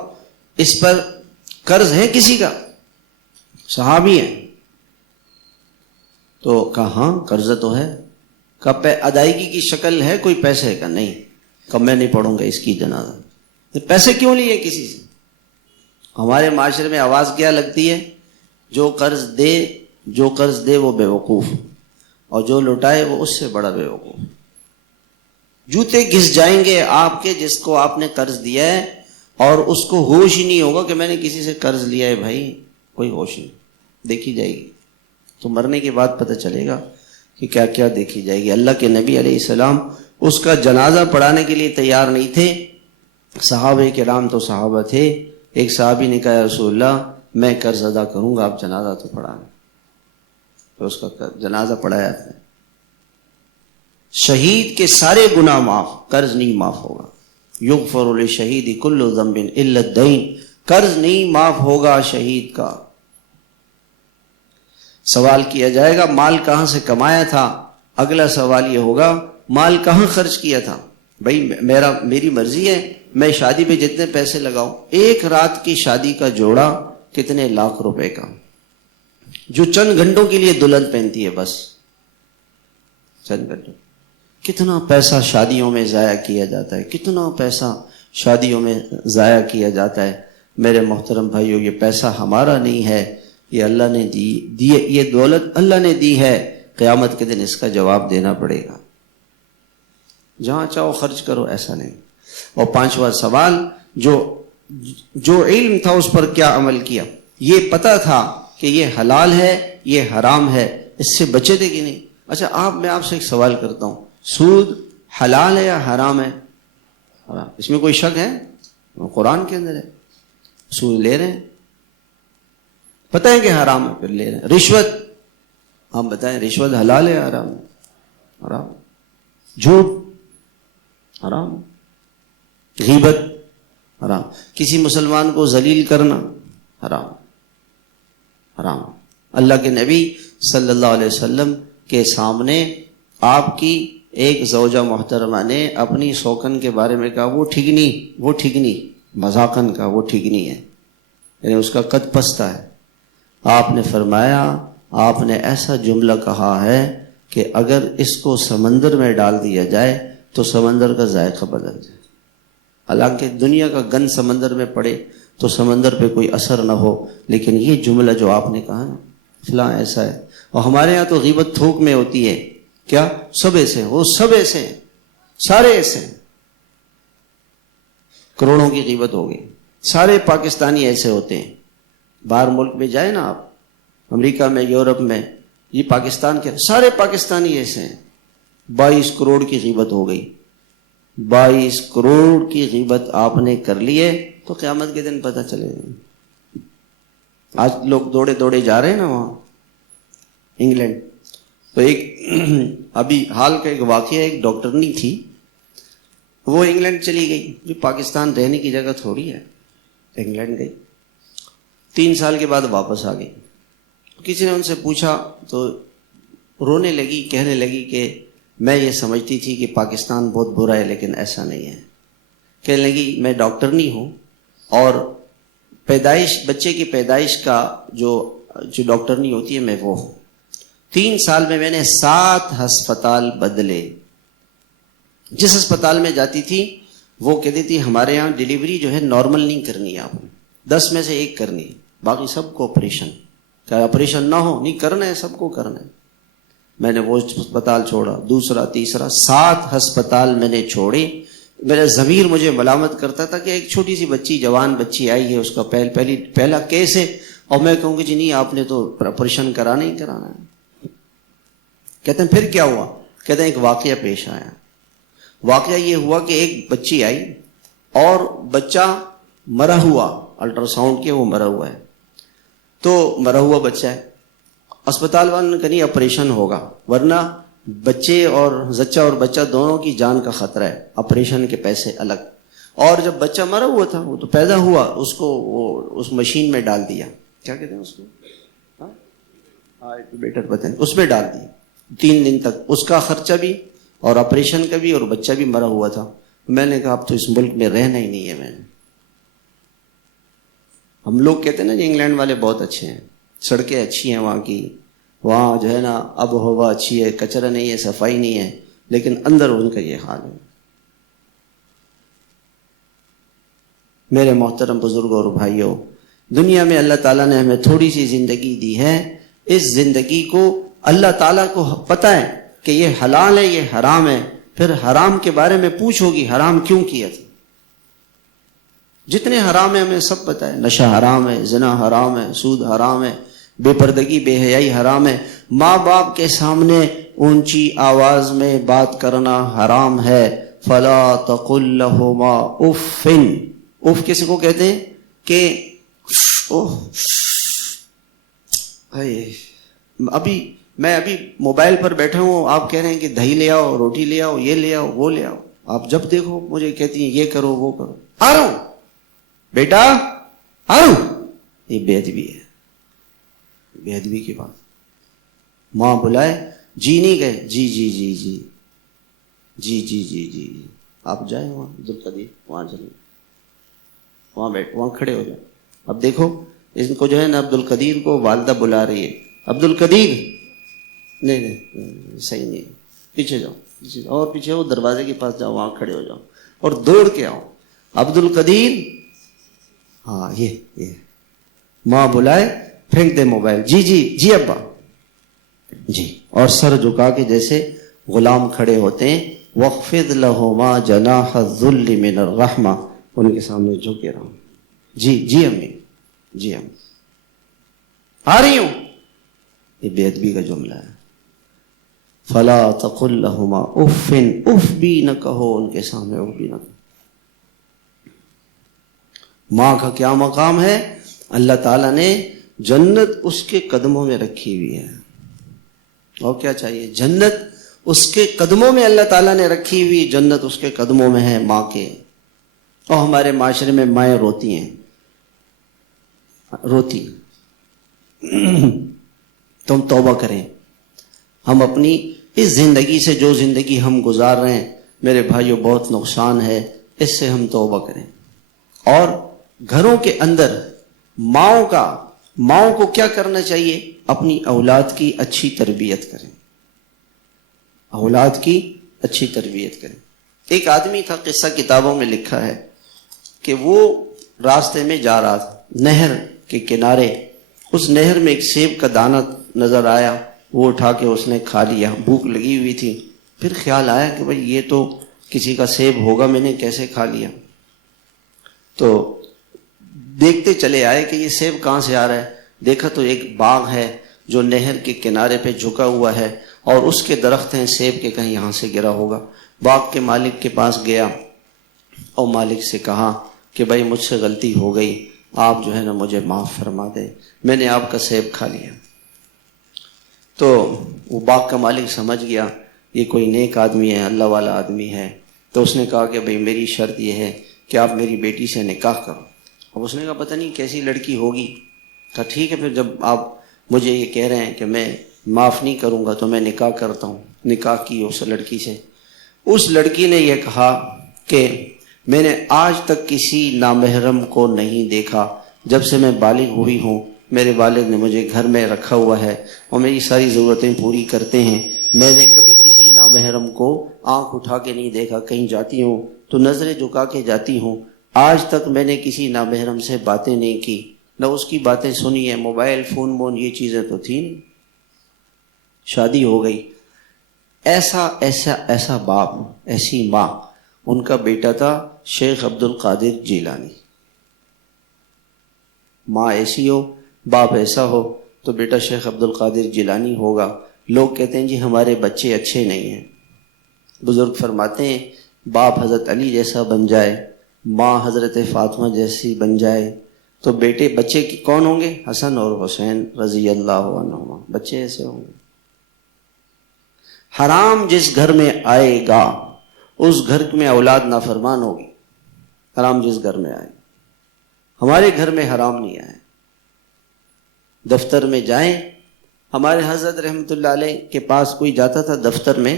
اس پر قرض ہے کسی کا؟ صحابی ہیں تو کہا ہاں قرض تو ہے۔ کب ادائیگی کی شکل ہے کوئی پیسے کا؟ نہیں۔ کب میں نہیں پڑھوں گا اس کی جنازہ۔ پیسے کیوں لیے کسی سے؟ ہمارے معاشرے میں آواز کیا لگتی ہے؟ جو قرض دے وہ بے وقوف، اور جو لوٹائے وہ اس سے بڑا بے وقوف۔ جوتے گھس جائیں گے آپ کے جس کو آپ نے قرض دیا ہے، اور اس کو ہوش ہی نہیں ہوگا کہ میں نے کسی سے قرض لیا ہے۔ بھائی کوئی ہوش نہیں، دیکھی جائے گی تو مرنے کے بعد پتہ چلے گا کہ کیا کیا دیکھی جائے گی۔ اللہ کے نبی علیہ السلام اس کا جنازہ پڑھانے کے لیے تیار نہیں تھے۔ صحابہ کرام تو صحابہ تھے۔ ایک صحابی نے کہا یا رسول اللہ میں قرض ادا کروں گا، آپ جنازہ تو پڑھانا، تو اس کا جنازہ پڑھایا تھا۔ شہید کے سارے گناہ معاف، قرض نہیں معاف ہوگا۔ یغفر للشہید کل ذنب الا الدین، قرض نہیں معاف ہوگا شہید کا۔ سوال کیا جائے گا مال کہاں سے کمایا تھا، اگلا سوال یہ ہوگا مال کہاں خرچ کیا تھا۔ بھائی میری مرضی ہے، میں شادی پہ جتنے پیسے لگاؤں، ایک رات کی شادی کا جوڑا کتنے لاکھ روپے کا، جو چند گھنٹوں کے لیے دلہن پہنتی ہے، بس چند گھنٹوں۔ کتنا پیسہ شادیوں میں ضائع کیا جاتا ہے، کتنا پیسہ شادیوں میں ضائع کیا جاتا ہے۔ میرے محترم بھائیو، یہ پیسہ ہمارا نہیں ہے، یہ اللہ نے دی، یہ دولت اللہ نے دی ہے۔ قیامت کے دن اس کا جواب دینا پڑے گا۔ جہاں چاہو خرچ کرو، ایسا نہیں۔ اور پانچواں سوال، جو علم تھا اس پر کیا عمل کیا؟ یہ پتہ تھا کہ یہ حلال ہے یہ حرام ہے، اس سے بچے تھے کہ نہیں؟ اچھا میں آپ سے ایک سوال کرتا ہوں، سود حلال ہے یا حرام ہے؟ حرام۔ اس میں کوئی شک ہے؟ قرآن کے اندر ہے۔ سود لے رہے ہیں، پتہ ہے کہ حرام ہے، پھر لے رہے ہیں۔ رشوت، آپ بتائیں رشوت حلال ہے یا حرام ہے؟ حرام۔ جھوٹ حرام۔ غیبت حرام۔ کسی مسلمان کو ذلیل کرنا حرام، حرام۔ اللہ کے نبی صلی اللہ علیہ وسلم کے سامنے آپ کی ایک زوجہ محترمہ نے اپنی سوکن کے بارے میں کہا وہ ٹھیک نہیں، مذاقن کا وہ ٹھیک نہیں ہے، یعنی اس کا قد پستہ ہے۔ آپ نے فرمایا، آپ نے ایسا جملہ کہا ہے کہ اگر اس کو سمندر میں ڈال دیا جائے تو سمندر کا ذائقہ بدل جائے۔ حالانکہ دنیا کا گند سمندر میں پڑے تو سمندر پہ کوئی اثر نہ ہو، لیکن یہ جملہ جو آپ نے کہا نا فلاں ایسا ہے۔ اور ہمارے ہاں تو غیبت تھوک میں ہوتی ہے، کیا سب ایسے ہیں، وہ سب ایسے ہیں، سارے ایسے ہیں۔ کروڑوں کی غیبت ہو گئی، سارے پاکستانی ایسے ہوتے ہیں۔ باہر ملک میں جائے نا آپ، امریکہ میں، یورپ میں، یہ پاکستان کے سارے پاکستانی ایسے ہیں۔ 22 کروڑ کی غیبت ہو گئی، 22 کروڑ کی غیبت آپ نے کر لی ہے تو قیامت کے دن پتہ چلے گا۔ آج لوگ دوڑے جا رہے ہیں نا وہاں انگلینڈ، تو ایک ابھی حال کا ایک واقعہ، ایک ڈاکٹرنی تھی، وہ انگلینڈ چلی گئی، جو پاکستان رہنے کی جگہ تھوڑی ہے، انگلینڈ گئی، 3 سال کے بعد واپس آ گئی۔ کسی نے ان سے پوچھا تو رونے لگی، کہنے لگی کہ میں یہ سمجھتی تھی کہ پاکستان بہت برا ہے، لیکن ایسا نہیں ہے۔ کہنے لگی میں ڈاکٹرنی ہوں، اور بچے کی پیدائش کا جو ڈاکٹرنی ہوتی ہے میں وہ ہوں۔ 3 سال میں نے 7 ہسپتال بدلے۔ جس ہسپتال میں جاتی تھی وہ کہتی تھی ہمارے یہاں ڈیلیوری جو ہے نارمل نہیں کرنی ہے، آپ نے 10 میں سے 1 کرنی ہے، باقی سب کو آپریشن، چاہے آپریشن نہ ہو، نہیں کرنا ہے، سب کو کرنا ہے۔ میں نے وہ ہسپتال چھوڑا، دوسرا، تیسرا، 7 ہسپتال میں نے چھوڑے۔ میرا ضمیر مجھے ملامت کرتا تھا کہ ایک چھوٹی سی بچی، جوان بچی آئی ہے، اس کا پہلا کیس ہے، اور میں کہوں گی جی نہیں آپ نے تو آپریشن کرانا ہی کرانا ہے۔ کہتے ہیں پھر کیا ہوا؟ کہتے ہیں ایک واقعہ پیش آیا۔ واقعہ یہ ہوا کہ ایک بچی آئی اور بچہ مرا ہوا، الٹرا ساؤنڈ کیا وہ مرا ہوا ہے، تو مرا ہوا بچہ ہے۔ اسپتال والوں نے کہا نہیں آپریشن ہوگا، ورنہ بچے اور زچہ اور بچہ دونوں کی جان کا خطرہ ہے، آپریشن کے پیسے الگ. اور جب بچہ مرا ہوا تھا، وہ تو پیدا ہوا، اس کو وہ اس مشین میں ڈال دیا، کیا کہتے ہیں اس کو، انکیوبیٹر پتہ نہیں، اس میں ڈال دیا 3 دن تک، اس کا خرچہ بھی اور آپریشن کا بھی، اور بچہ بھی مرا ہوا تھا. میں نے کہا اب تو اس ملک میں رہنا ہی نہیں ہے. میں نے، ہم لوگ کہتے ہیں نا جی انگلینڈ والے بہت اچھے ہیں، سڑکیں اچھی ہیں وہاں کی، وہاں جو ہے نا آب و ہوا اچھی ہے، کچرا نہیں ہے، صفائی نہیں ہے، لیکن اندر ان کا یہ حال ہے. میرے محترم بزرگوں اور بھائیوں، دنیا میں اللہ تعالیٰ نے ہمیں تھوڑی سی زندگی دی ہے. اس زندگی کو اللہ تعالیٰ کو پتہ ہے کہ یہ حلال ہے، یہ حرام ہے. پھر حرام کے بارے میں پوچھو گی حرام کیوں کیا تھا. جتنے حرام ہیں ہمیں سب پتہ ہے، نشہ حرام ہے، زنا حرام ہے، سود حرام ہے، بے پردگی بے حیائی حرام ہے، ماں باپ کے سامنے اونچی آواز میں بات کرنا حرام ہے. فلا تقل لہما اف. اف کس کو کہتے ہیں کہ ابھی موبائل پر بیٹھا ہوں، آپ کہہ رہے ہیں کہ دہی لے آؤ، روٹی لے آؤ، یہ لے آؤ، وہ لے آؤ. آپ جب دیکھو مجھے کہتی ہیں یہ کرو وہ کرو. آ رہا ہوں بیٹا، آ رہا ہوں. یہ بے ادبی ہے، بے ادبی کی بات. ماں بلائے، جی نہیں گئے، جی جی جی جی جی جی جی جی. آپ جائیں وہاں عبدالقدیر، وہاں چلیں، وہاں بیٹھ، وہاں کھڑے ہو جائیں. اب دیکھو اس کو جو ہے نا عبدالقدیر کو والدہ بلا رہی ہے. عبدالقدیر، نہیں نہیں صحیح نہیں، پیچھے جاؤ، پیچھے جاؤ، اور پیچھے وہ دروازے کے پاس جاؤ، وہاں کھڑے ہو جاؤ اور دوڑ کے آؤ. عبدالقدیر، ہاں یہ ماں بلائے، پھینک دے موبائل، جی جی جی ابا جی، اور سر جھکا کے جیسے غلام کھڑے ہوتے ہیں. وَخْفِضْ لَهُمَا جَنَاحَ الذُّلِّ مِنَ الرَّحْمَةِ، ان کے سامنے جھکے رہو. جی جی امی، جی امی آ رہی ہوں. یہ بے ادبی کا جملہ ہے. فلا تقل لهما اف، اف بھی نہ کہو ان کے سامنے، اف بھی نہ کہو. ماں کا کیا مقام ہے؟ اللہ تعالیٰ نے جنت اس کے قدموں میں رکھی ہوئی ہے. اور کیا چاہیے؟ جنت اس کے قدموں میں اللہ تعالیٰ نے رکھی ہوئی، جنت اس کے قدموں میں ہے ماں کے. اور ہمارے معاشرے میں مائیں روتی ہیں، روتی. تم توبہ کریں. ہم اپنی اس زندگی سے، جو زندگی ہم گزار رہے ہیں میرے بھائیوں، بہت نقصان ہے. اس سے ہم توبہ کریں. اور گھروں کے اندر ماؤں کو کیا کرنا چاہیے؟ اپنی اولاد کی اچھی تربیت کریں، اولاد کی اچھی تربیت کریں. ایک آدمی تھا، قصہ کتابوں میں لکھا ہے کہ وہ راستے میں جا رہا تھا، نہر کے کنارے. اس نہر میں ایک سیب کا دانہ نظر آیا، وہ اٹھا کے اس نے کھا لیا. بھوک لگی ہوئی تھی، پھر خیال آیا کہ بھئی یہ تو کسی کا سیب ہوگا، میں نے کیسے کھا لیا. تو دیکھتے چلے آئے کہ یہ سیب کہاں سے آ رہا ہے. دیکھا تو ایک باغ ہے جو نہر کے کنارے پہ جھکا ہوا ہے، اور اس کے درخت ہیں سیب کے، کہیں یہاں سے گرا ہوگا. باغ کے مالک کے پاس گیا اور مالک سے کہا کہ بھائی مجھ سے غلطی ہو گئی، آپ جو ہے نا مجھے معاف فرما دیں، میں نے آپ کا سیب کھا لیا. تو وہ باغ کا مالک سمجھ گیا یہ کوئی نیک آدمی ہے، اللہ والا آدمی ہے. تو اس نے کہا کہ بھئی میری شرط یہ ہے کہ آپ میری بیٹی سے نکاح کرو. اب اس نے کہا پتہ نہیں کیسی لڑکی ہوگی. کہا ٹھیک ہے، پھر جب آپ مجھے یہ کہہ رہے ہیں کہ میں معاف نہیں کروں گا تو میں نکاح کرتا ہوں. نکاح کی اس لڑکی سے. اس لڑکی نے یہ کہا کہ میں نے آج تک کسی نامحرم کو نہیں دیکھا، جب سے میں بالغ ہوئی ہوں میرے والد نے مجھے گھر میں رکھا ہوا ہے اور میری ساری ضرورتیں پوری کرتے ہیں. میں نے کبھی کسی نامحرم کو آنکھ اٹھا کے نہیں دیکھا. کہیں جاتی ہوں تو نظریں جھکا کے جاتی ہوں. آج تک میں نے کسی نامحرم سے باتیں نہیں کی، نہ اس کی باتیں سنی ہیں. موبائل فون یہ چیزیں تو تھی نہیں. شادی ہو گئی. ایسا باپ، ایسی ماں. ان کا بیٹا تھا شیخ عبد القادر جیلانی. ماں ایسی ہو، باپ ایسا ہو تو بیٹا شیخ عبد القادر جیلانی ہوگا. لوگ کہتے ہیں جی ہمارے بچے اچھے نہیں ہیں. بزرگ فرماتے ہیں باپ حضرت علی جیسا بن جائے، ماں حضرت فاطمہ جیسی بن جائے تو بچے کی کون ہوں گے؟ حسن اور حسین رضی اللہ عنہما. بچے ایسے ہوں گے. حرام جس گھر میں آئے گا اس گھر میں اولاد نافرمان ہوگی. حرام جس گھر میں آئے. ہمارے گھر میں حرام نہیں آئے. دفتر میں جائیں. ہمارے حضرت رحمۃ اللہ علیہ کے پاس کوئی جاتا تھا دفتر میں،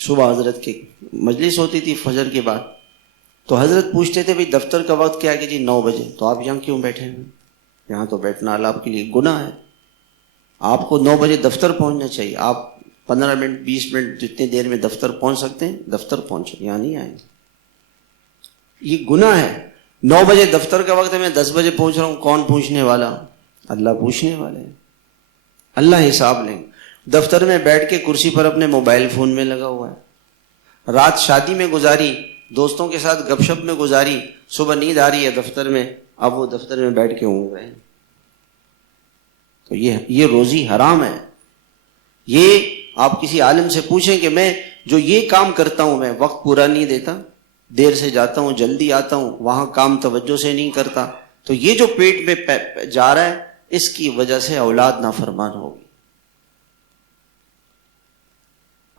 صبح حضرت کی مجلس ہوتی تھی فجر کے بعد، تو حضرت پوچھتے تھے بھئی دفتر کا وقت کیا ہے؟ کہ جی 9 بجے. تو آپ یہاں کیوں بیٹھے ہیں؟ یہاں تو بیٹھنا اللہ آپ کے لیے گناہ ہے. آپ کو 9 بجے دفتر پہنچنا چاہیے. آپ 15 منٹ 20 منٹ جتنی دیر میں دفتر پہنچ سکتے ہیں دفتر پہنچے، یہاں نہیں آئیں. یہ گناہ ہے. 9 بجے دفتر کا وقت ہے، میں 10 بجے پہنچ رہا ہوں. کون پوچھنے والا؟ اللہ پوچھنے والے ہیں. اللہ حساب لیں. دفتر میں بیٹھ کے کرسی پر اپنے موبائل فون میں لگا ہوا ہے. رات شادی میں گزاری، دوستوں کے ساتھ گپ شپ میں گزاری، صبح نیند آ رہی ہے دفتر میں، اب وہ دفتر میں بیٹھ کے ہوں گئے. تو یہ روزی حرام ہے. یہ آپ کسی عالم سے پوچھیں کہ میں جو یہ کام کرتا ہوں، میں وقت پورا نہیں دیتا، دیر سے جاتا ہوں، جلدی آتا ہوں، وہاں کام توجہ سے نہیں کرتا، تو یہ جو پیٹ میں جا رہا ہے اس کی وجہ سے اولاد نافرمان ہوگی.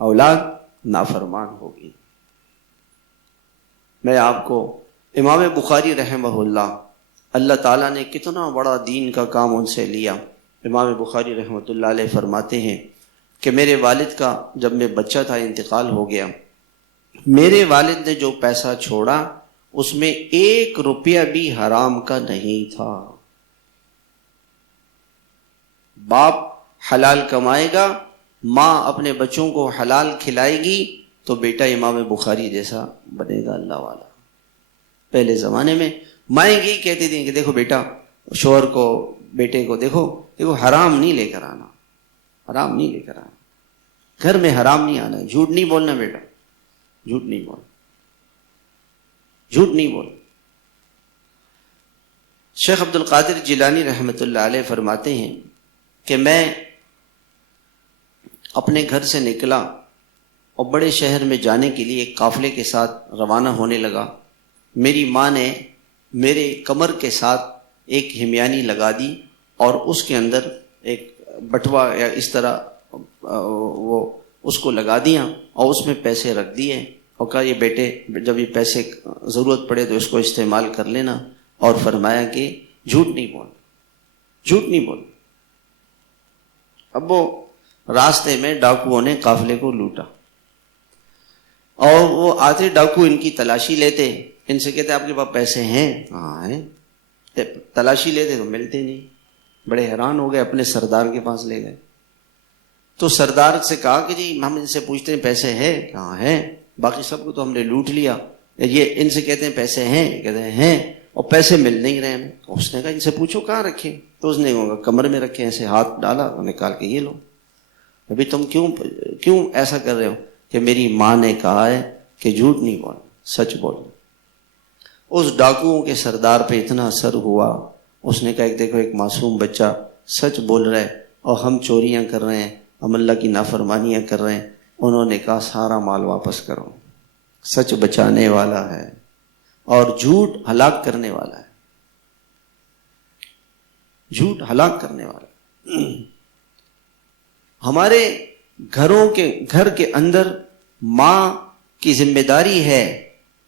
اولاد نافرمان ہوگی. میں آپ کو امام بخاری رحمہ اللہ تعالیٰ نے کتنا بڑا دین کا کام ان سے لیا. امام بخاری رحمۃ اللہ علیہ فرماتے ہیں کہ میرے والد کا جب میں بچہ تھا انتقال ہو گیا. میرے والد نے جو پیسہ چھوڑا اس میں 1 روپیہ بھی حرام کا نہیں تھا. باپ حلال کمائے گا، ماں اپنے بچوں کو حلال کھلائے گی تو بیٹا امام بخاری جیسا بنے گا اللہ والا. پہلے زمانے میں مائیں یہی کہتی تھیں کہ دیکھو بیٹا، شوہر کو بیٹے کو دیکھو حرام نہیں لے کر آنا، حرام نہیں لے کر آنا، گھر میں حرام نہیں آنا. جھوٹ نہیں بولنا بیٹا، جھوٹ نہیں بولنا، جھوٹ نہیں بولنا. شیخ عبد القادر جیلانی رحمۃ اللہ علیہ فرماتے ہیں کہ میں اپنے گھر سے نکلا اور بڑے شہر میں جانے کے لیے ایک قافلے کے ساتھ روانہ ہونے لگا. میری ماں نے میرے کمر کے ساتھ ایک ہمیانی لگا دی اور اس کے اندر ایک بٹوا یا اس طرح وہ اس کو لگا دیا اور اس میں پیسے رکھ دیے اور کہا یہ بیٹے جب یہ پیسے ضرورت پڑے تو اس کو استعمال کر لینا. اور فرمایا کہ جھوٹ نہیں بول، جھوٹ نہیں بول. اب وہ راستے میں ڈاکوؤں نے قافلے کو لوٹا اور وہ آتے ڈاکو ان کی تلاشی لیتے، ان سے کہتے آپ کے پاس پیسے ہیں؟ ہاں ہیں. تلاشی لیتے تو ملتے نہیں. بڑے حیران ہو گئے، اپنے سردار کے پاس لے گئے. تو سردار سے کہا کہ جی ہم ان سے پوچھتے ہیں پیسے ہیں؟ کہاں ہیں، باقی سب کو تو ہم نے لوٹ لیا. یہ ان سے کہتے ہیں پیسے ہیں؟ کہتے ہیں ہیں، اور پیسے مل نہیں رہے ہمیں. اس نے کہا ان سے پوچھو کہاں رکھے. تو اس نے کمر میں رکھے. ایسے ہاتھ ڈالا اور نکال کے یہ لو. ابھی تم کیوں ایسا کر رہے ہو؟ کہ میری ماں نے کہا ہے کہ جھوٹ نہیں بولنا، سچ بولنا. اس ڈاکوؤں کے سردار پہ اتنا اثر ہوا، اس نے کہا دیکھو ایک معصوم بچہ سچ بول رہا ہے اور ہم چوریاں کر رہے ہیں، ہم اللہ کی نافرمانیاں کر رہے ہیں. انہوں نے کہا سارا مال واپس کرو. سچ بچانے والا ہے اور جھوٹ ہلاک کرنے والا ہے. جھوٹ ہلاک کرنے والا. ہمارے گھر کے اندر ماں کی ذمہ داری ہے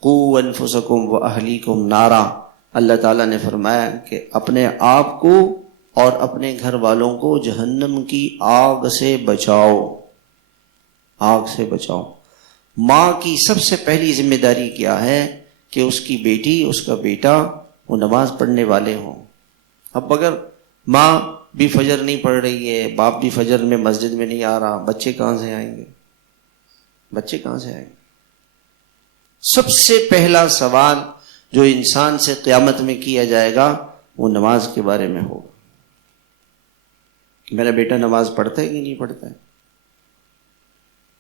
قوا انفسکم واہلیکم نارا. اللہ تعالیٰ نے فرمایا کہ اپنے آپ کو اور اپنے گھر والوں کو جہنم کی آگ سے بچاؤ، آگ سے بچاؤ. ماں کی سب سے پہلی ذمہ داری کیا ہے کہ اس کی بیٹی، اس کا بیٹا وہ نماز پڑھنے والے ہوں. اب اگر ماں بھی فجر نہیں پڑھ رہی ہے، باپ بھی فجر میں مسجد میں نہیں آ رہا، بچے کہاں سے آئیں گے؟ بچے کہاں سے آئیں گے؟ سب سے پہلا سوال جو انسان سے قیامت میں کیا جائے گا وہ نماز کے بارے میں ہوگا. میرا بیٹا نماز پڑھتا ہے کہ نہیں پڑھتا ہے؟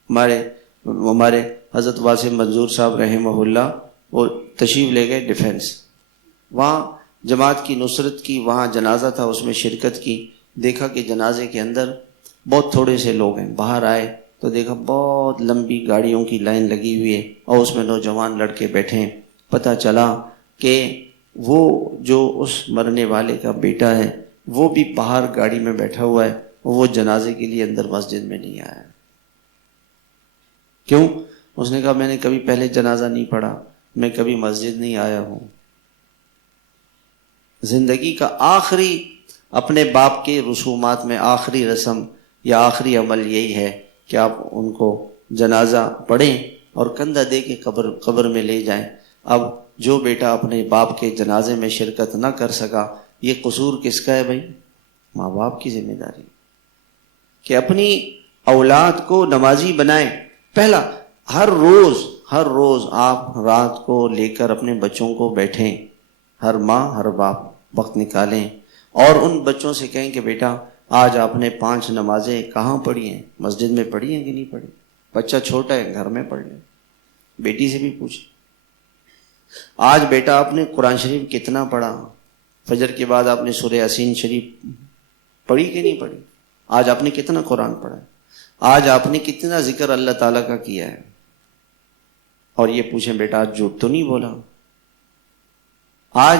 ہمارے حضرت واسم منظور صاحب رحمہ اللہ وہ تشریف لے گئے ڈیفینس. وہاں جماعت کی نصرت کی، وہاں جنازہ تھا، اس میں شرکت کی. دیکھا کہ جنازے کے اندر بہت تھوڑے سے لوگ ہیں. باہر آئے تو دیکھا بہت لمبی گاڑیوں کی لائن لگی ہوئی ہے اور اس میں نوجوان لڑکے بیٹھے ہیں. پتہ چلا کہ وہ جو اس مرنے والے کا بیٹا ہے وہ بھی باہر گاڑی میں بیٹھا ہوا ہے، وہ جنازے کے لیے اندر مسجد میں نہیں آیا. کیوں؟ اس نے کہا میں نے کبھی پہلے جنازہ نہیں پڑھا، میں کبھی مسجد نہیں آیا ہوں. زندگی کا آخری اپنے باپ کے رسومات میں آخری رسم یا آخری عمل یہی ہے کہ آپ ان کو جنازہ پڑھیں اور کندھا دے کے قبر میں لے جائیں. اب جو بیٹا اپنے باپ کے جنازے میں شرکت نہ کر سکا، یہ قصور کس کا ہے بھائی؟ ماں باپ کی ذمہ داری کہ اپنی اولاد کو نمازی بنائیں. پہلا، ہر روز آپ رات کو لے کر اپنے بچوں کو بیٹھیں، ہر ماں ہر باپ وقت نکالیں اور ان بچوں سے کہیں کہ بیٹا آج آپ نے 5 نمازیں کہاں پڑھی ہیں؟ مسجد میں پڑھی ہیں کہ نہیں پڑھی؟ بچہ چھوٹا ہے، گھر میں پڑھ لیں. بیٹی سے بھی پوچھ، آج بیٹا آپ نے قرآن شریف کتنا پڑھا؟ فجر کے بعد آپ نے سورہ یاسین شریف پڑھی کہ نہیں پڑھی؟ آج آپ نے کتنا قرآن پڑھا؟ آج آپ نے کتنا ذکر اللہ تعالیٰ کا کیا ہے؟ اور یہ پوچھیں بیٹا آج جھوٹ تو نہیں بولا؟ آج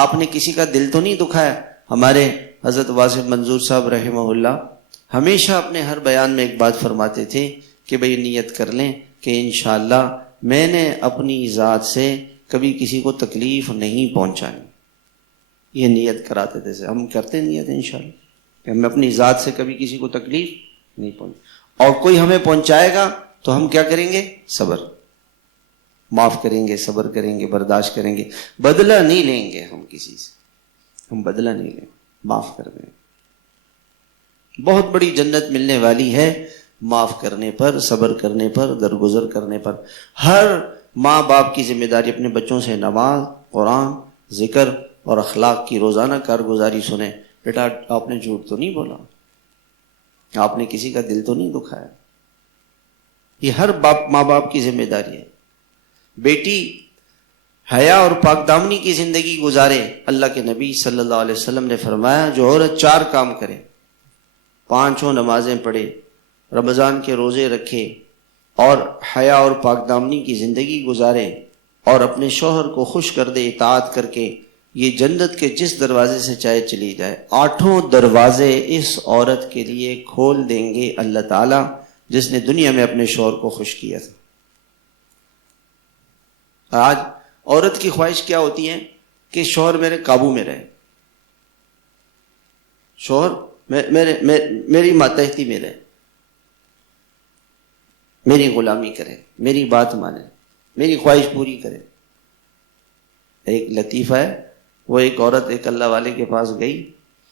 آپ نے کسی کا دل تو نہیں دکھایا؟ ہمارے حضرت واصف منظور صاحب رحمہ اللہ ہمیشہ اپنے ہر بیان میں ایک بات فرماتے تھے کہ بھئی نیت کر لیں کہ انشاءاللہ میں نے اپنی ذات سے کبھی کسی کو تکلیف نہیں پہنچانی. یہ نیت کراتے تھے. ہم کرتے نیت انشاءاللہ کہ ہم اپنی ذات سے کبھی کسی کو تکلیف نہیں پہنچ، اور کوئی ہمیں پہنچائے گا تو ہم کیا کریں گے؟ صبر، معاف کریں گے، صبر کریں گے، برداشت کریں گے. بدلہ نہیں لیں گے ہم کسی سے، ہم بدلہ نہیں لیں، معاف کر دیں. بہت بڑی جنت ملنے والی ہے معاف کرنے پر، صبر کرنے پر، درگزر کرنے پر. ہر ماں باپ کی ذمہ داری اپنے بچوں سے نماز، قرآن، ذکر اور اخلاق کی روزانہ کارگزاری سنیں. بیٹا آپ نے جھوٹ تو نہیں بولا؟ آپ نے کسی کا دل تو نہیں دکھایا؟ یہ ہر ماں باپ کی ذمہ داری ہے. بیٹی حیا اور پاک دامنی کی زندگی گزارے. اللہ کے نبی صلی اللہ علیہ وسلم نے فرمایا جو عورت 4 کام کرے، 5 نمازیں پڑھے، رمضان کے روزے رکھے اور حیا اور پاک دامنی کی زندگی گزارے اور اپنے شوہر کو خوش کر دے اطاعت کر کے، یہ جنت کے جس دروازے سے چاہے چلی جائے 8 دروازے اس عورت کے لیے کھول دیں گے اللہ تعالیٰ جس نے دنیا میں اپنے شوہر کو خوش کیا تھا. آج عورت کی خواہش کیا ہوتی ہے کہ شوہر میرے قابو میں رہے، شوہر میری ماتحتی میں رہے، میری غلامی کرے، میری بات مانے، میری خواہش پوری کرے. ایک لطیفہ ہے، وہ ایک عورت ایک اللہ والے کے پاس گئی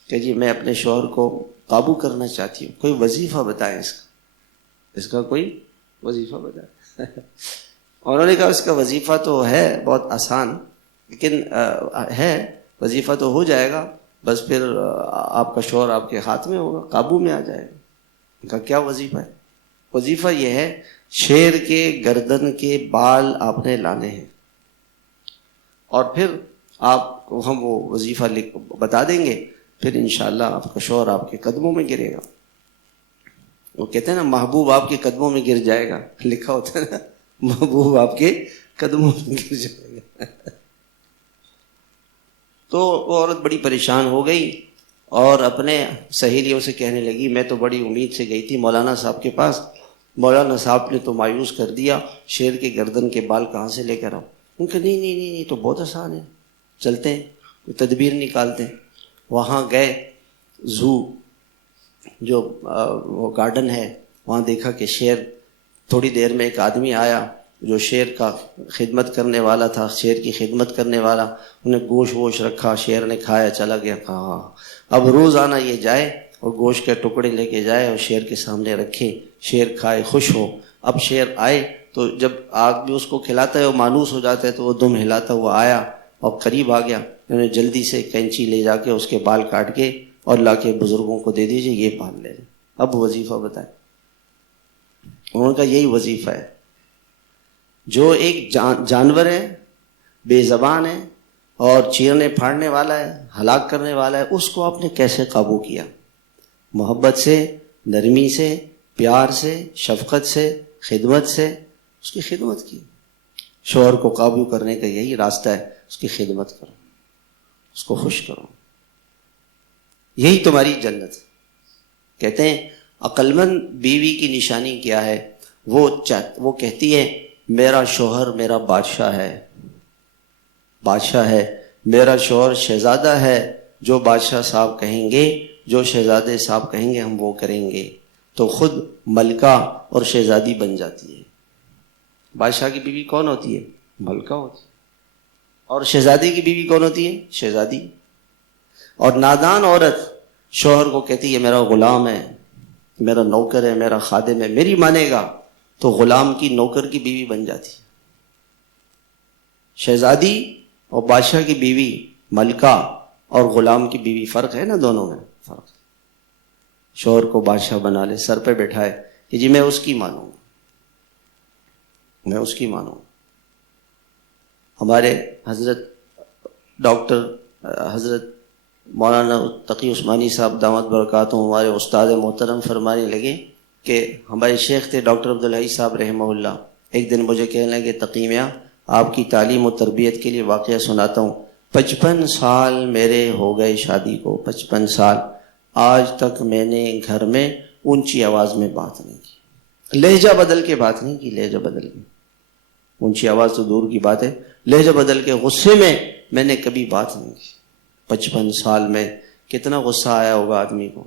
کہ جی میں اپنے شوہر کو قابو کرنا چاہتی ہوں، کوئی وظیفہ بتائیں اس کا کوئی وظیفہ بتائیں. اور انہوں نے کہا اس کا وظیفہ تو ہے بہت آسان، لیکن ہے وظیفہ تو ہو جائے گا، بس پھر آپ کا شوہر آپ کے ہاتھ میں ہوگا، قابو میں آ جائے گا. ان کا کیا وظیفہ ہے؟ وظیفہ یہ ہے شیر کے گردن کے بال آپ نے لانے ہیں اور پھر آپ کو ہم وہ وظیفہ بتا دیں گے، پھر انشاءاللہ آپ کا شوہر آپ کے قدموں میں گرے گا. وہ کہتے ہیں نا محبوب آپ کے قدموں میں گر جائے گا، لکھا ہوتا ہے نا محبوب آپ کے قدموں میں گر جائے گا. تو وہ عورت بڑی پریشان ہو گئی اور اپنے سہیلیوں سے کہنے لگی میں تو بڑی امید سے گئی تھی مولانا صاحب کے پاس، مولانا صاحب نے تو مایوس کر دیا، شیر کے گردن کے بال کہاں سے لے کر آؤں؟ ان کہ نہیں نہیں نہیں، یہ تو بہت آسان ہے، چلتے ہیں کوئی تدبیر نکالتے ہیں. وہاں گئے، زو جو وہ گارڈن ہے وہاں دیکھا کہ شیر، تھوڑی دیر میں ایک آدمی آیا جو شیر کا خدمت کرنے والا تھا، شیر کی خدمت کرنے والا، انہیں گوشت ووش رکھا، شیر نے کھایا چلا گیا. کہا اب روزانہ یہ جائے اور گوشت کے ٹکڑے لے کے جائے اور شیر کے سامنے رکھے، شیر کھائے خوش ہو. اب شیر آئے تو جب آگ بھی اس کو کھلاتا ہے وہ مانوس ہو جاتا ہے تو وہ دم ہلاتا ہوا آیا اور قریب آ گیا. انہوں نے جلدی سے کینچی لے جا کے اس کے بال کاٹ کے اور لا کے بزرگوں کو دے دیجئے یہ پال لے. اب وظیفہ بتائیں. انہوں کا یہی وظیفہ ہے. جو ایک جانور ہے، بے زبان ہے اور چیرنے پھاڑنے والا ہے، ہلاک کرنے والا ہے، اس کو آپ نے کیسے قابو کیا؟ محبت سے، نرمی سے، پیار سے، شفقت سے، خدمت سے اس کی خدمت کی. شوہر کو قابو کرنے کا یہی راستہ ہے، اس کی خدمت کرو، اس کو خوش کرو، یہی تمہاری جنت. کہتے ہیں عقل مند بیوی کی نشانی کیا ہے؟ وہ کہتی ہے میرا شوہر میرا بادشاہ ہے، میرا شوہر شہزادہ ہے، جو بادشاہ صاحب کہیں گے، جو شہزادے صاحب کہیں گے ہم وہ کریں گے، تو خود ملکہ اور شہزادی بن جاتی ہے۔ بادشاہ کی بیوی کون ہوتی ہے؟ ملکہ ہوتی ہے۔ اور شہزادی کی بیوی کون ہوتی ہے؟ شہزادی۔ اور نادان عورت شوہر کو کہتی ہے میرا غلام ہے، میرا نوکر ہے، میرا خادم ہے، میری مانے گا، تو غلام کی نوکر کی بیوی بن جاتی ہے۔ شہزادی اور بادشاہ کی بیوی، ملکہ اور غلام کی بیوی، فرق ہے نا دونوں میں؟ فرق۔ شوہر کو بادشاہ بنا لے، سر پہ بٹھائے کہ جی میں اس کی مانوں گا، میں اس کی مانوں گا۔ ہمارے حضرت ڈاکٹر حضرت مولانا تقی عثمانی صاحب دامت برکاتہم ہمارے استاد محترم فرمانے لگے کہ ہمارے شیخ تھے ڈاکٹر عبدالحی صاحب رحمہ اللہ، ایک دن مجھے کہنے لگے تقی میاں آپ کی تعلیم و تربیت کے لیے واقعہ سناتا ہوں۔ 55 سال میرے ہو گئے شادی کو، 55 سال، آج تک میں نے گھر میں اونچی آواز میں بات نہیں کی، لہجہ بدل کے بات نہیں کی، لہجہ بدل کے، اونچی آواز تو دور کی بات ہے، لہجہ بدل کے غصے میں نے کبھی بات نہیں کی۔ 55 سال میں کتنا غصہ آیا ہوگا آدمی کو۔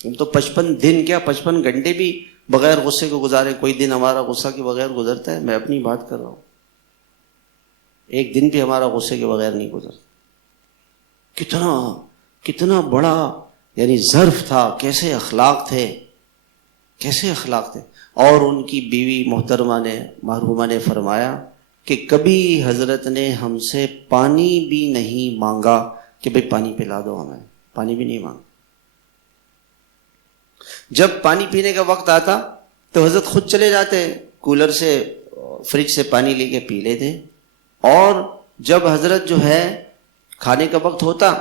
ہم تو 55 دن کیا 55 گھنٹے بھی بغیر غصے کو گزارے، کوئی دن ہمارا غصہ کے بغیر گزرتا ہے؟ میں اپنی بات کر رہا ہوں، ایک دن بھی ہمارا غصے کے بغیر نہیں گزرتا۔ کتنا بڑا یعنی ظرف تھا، کیسے اخلاق تھے، کیسے اخلاق تھے۔ اور ان کی بیوی محترمہ نے، مرحومہ نے فرمایا کہ کبھی حضرت نے ہم سے پانی بھی نہیں مانگا کہ بھئی پانی پلا دو ہمیں، پانی بھی نہیں مانگا۔ جب پانی پینے کا وقت آتا تو حضرت خود چلے جاتے، کولر سے فریج سے پانی لے کے پی لیتے، اور جب حضرت جو ہے کھانے کا وقت ہوتا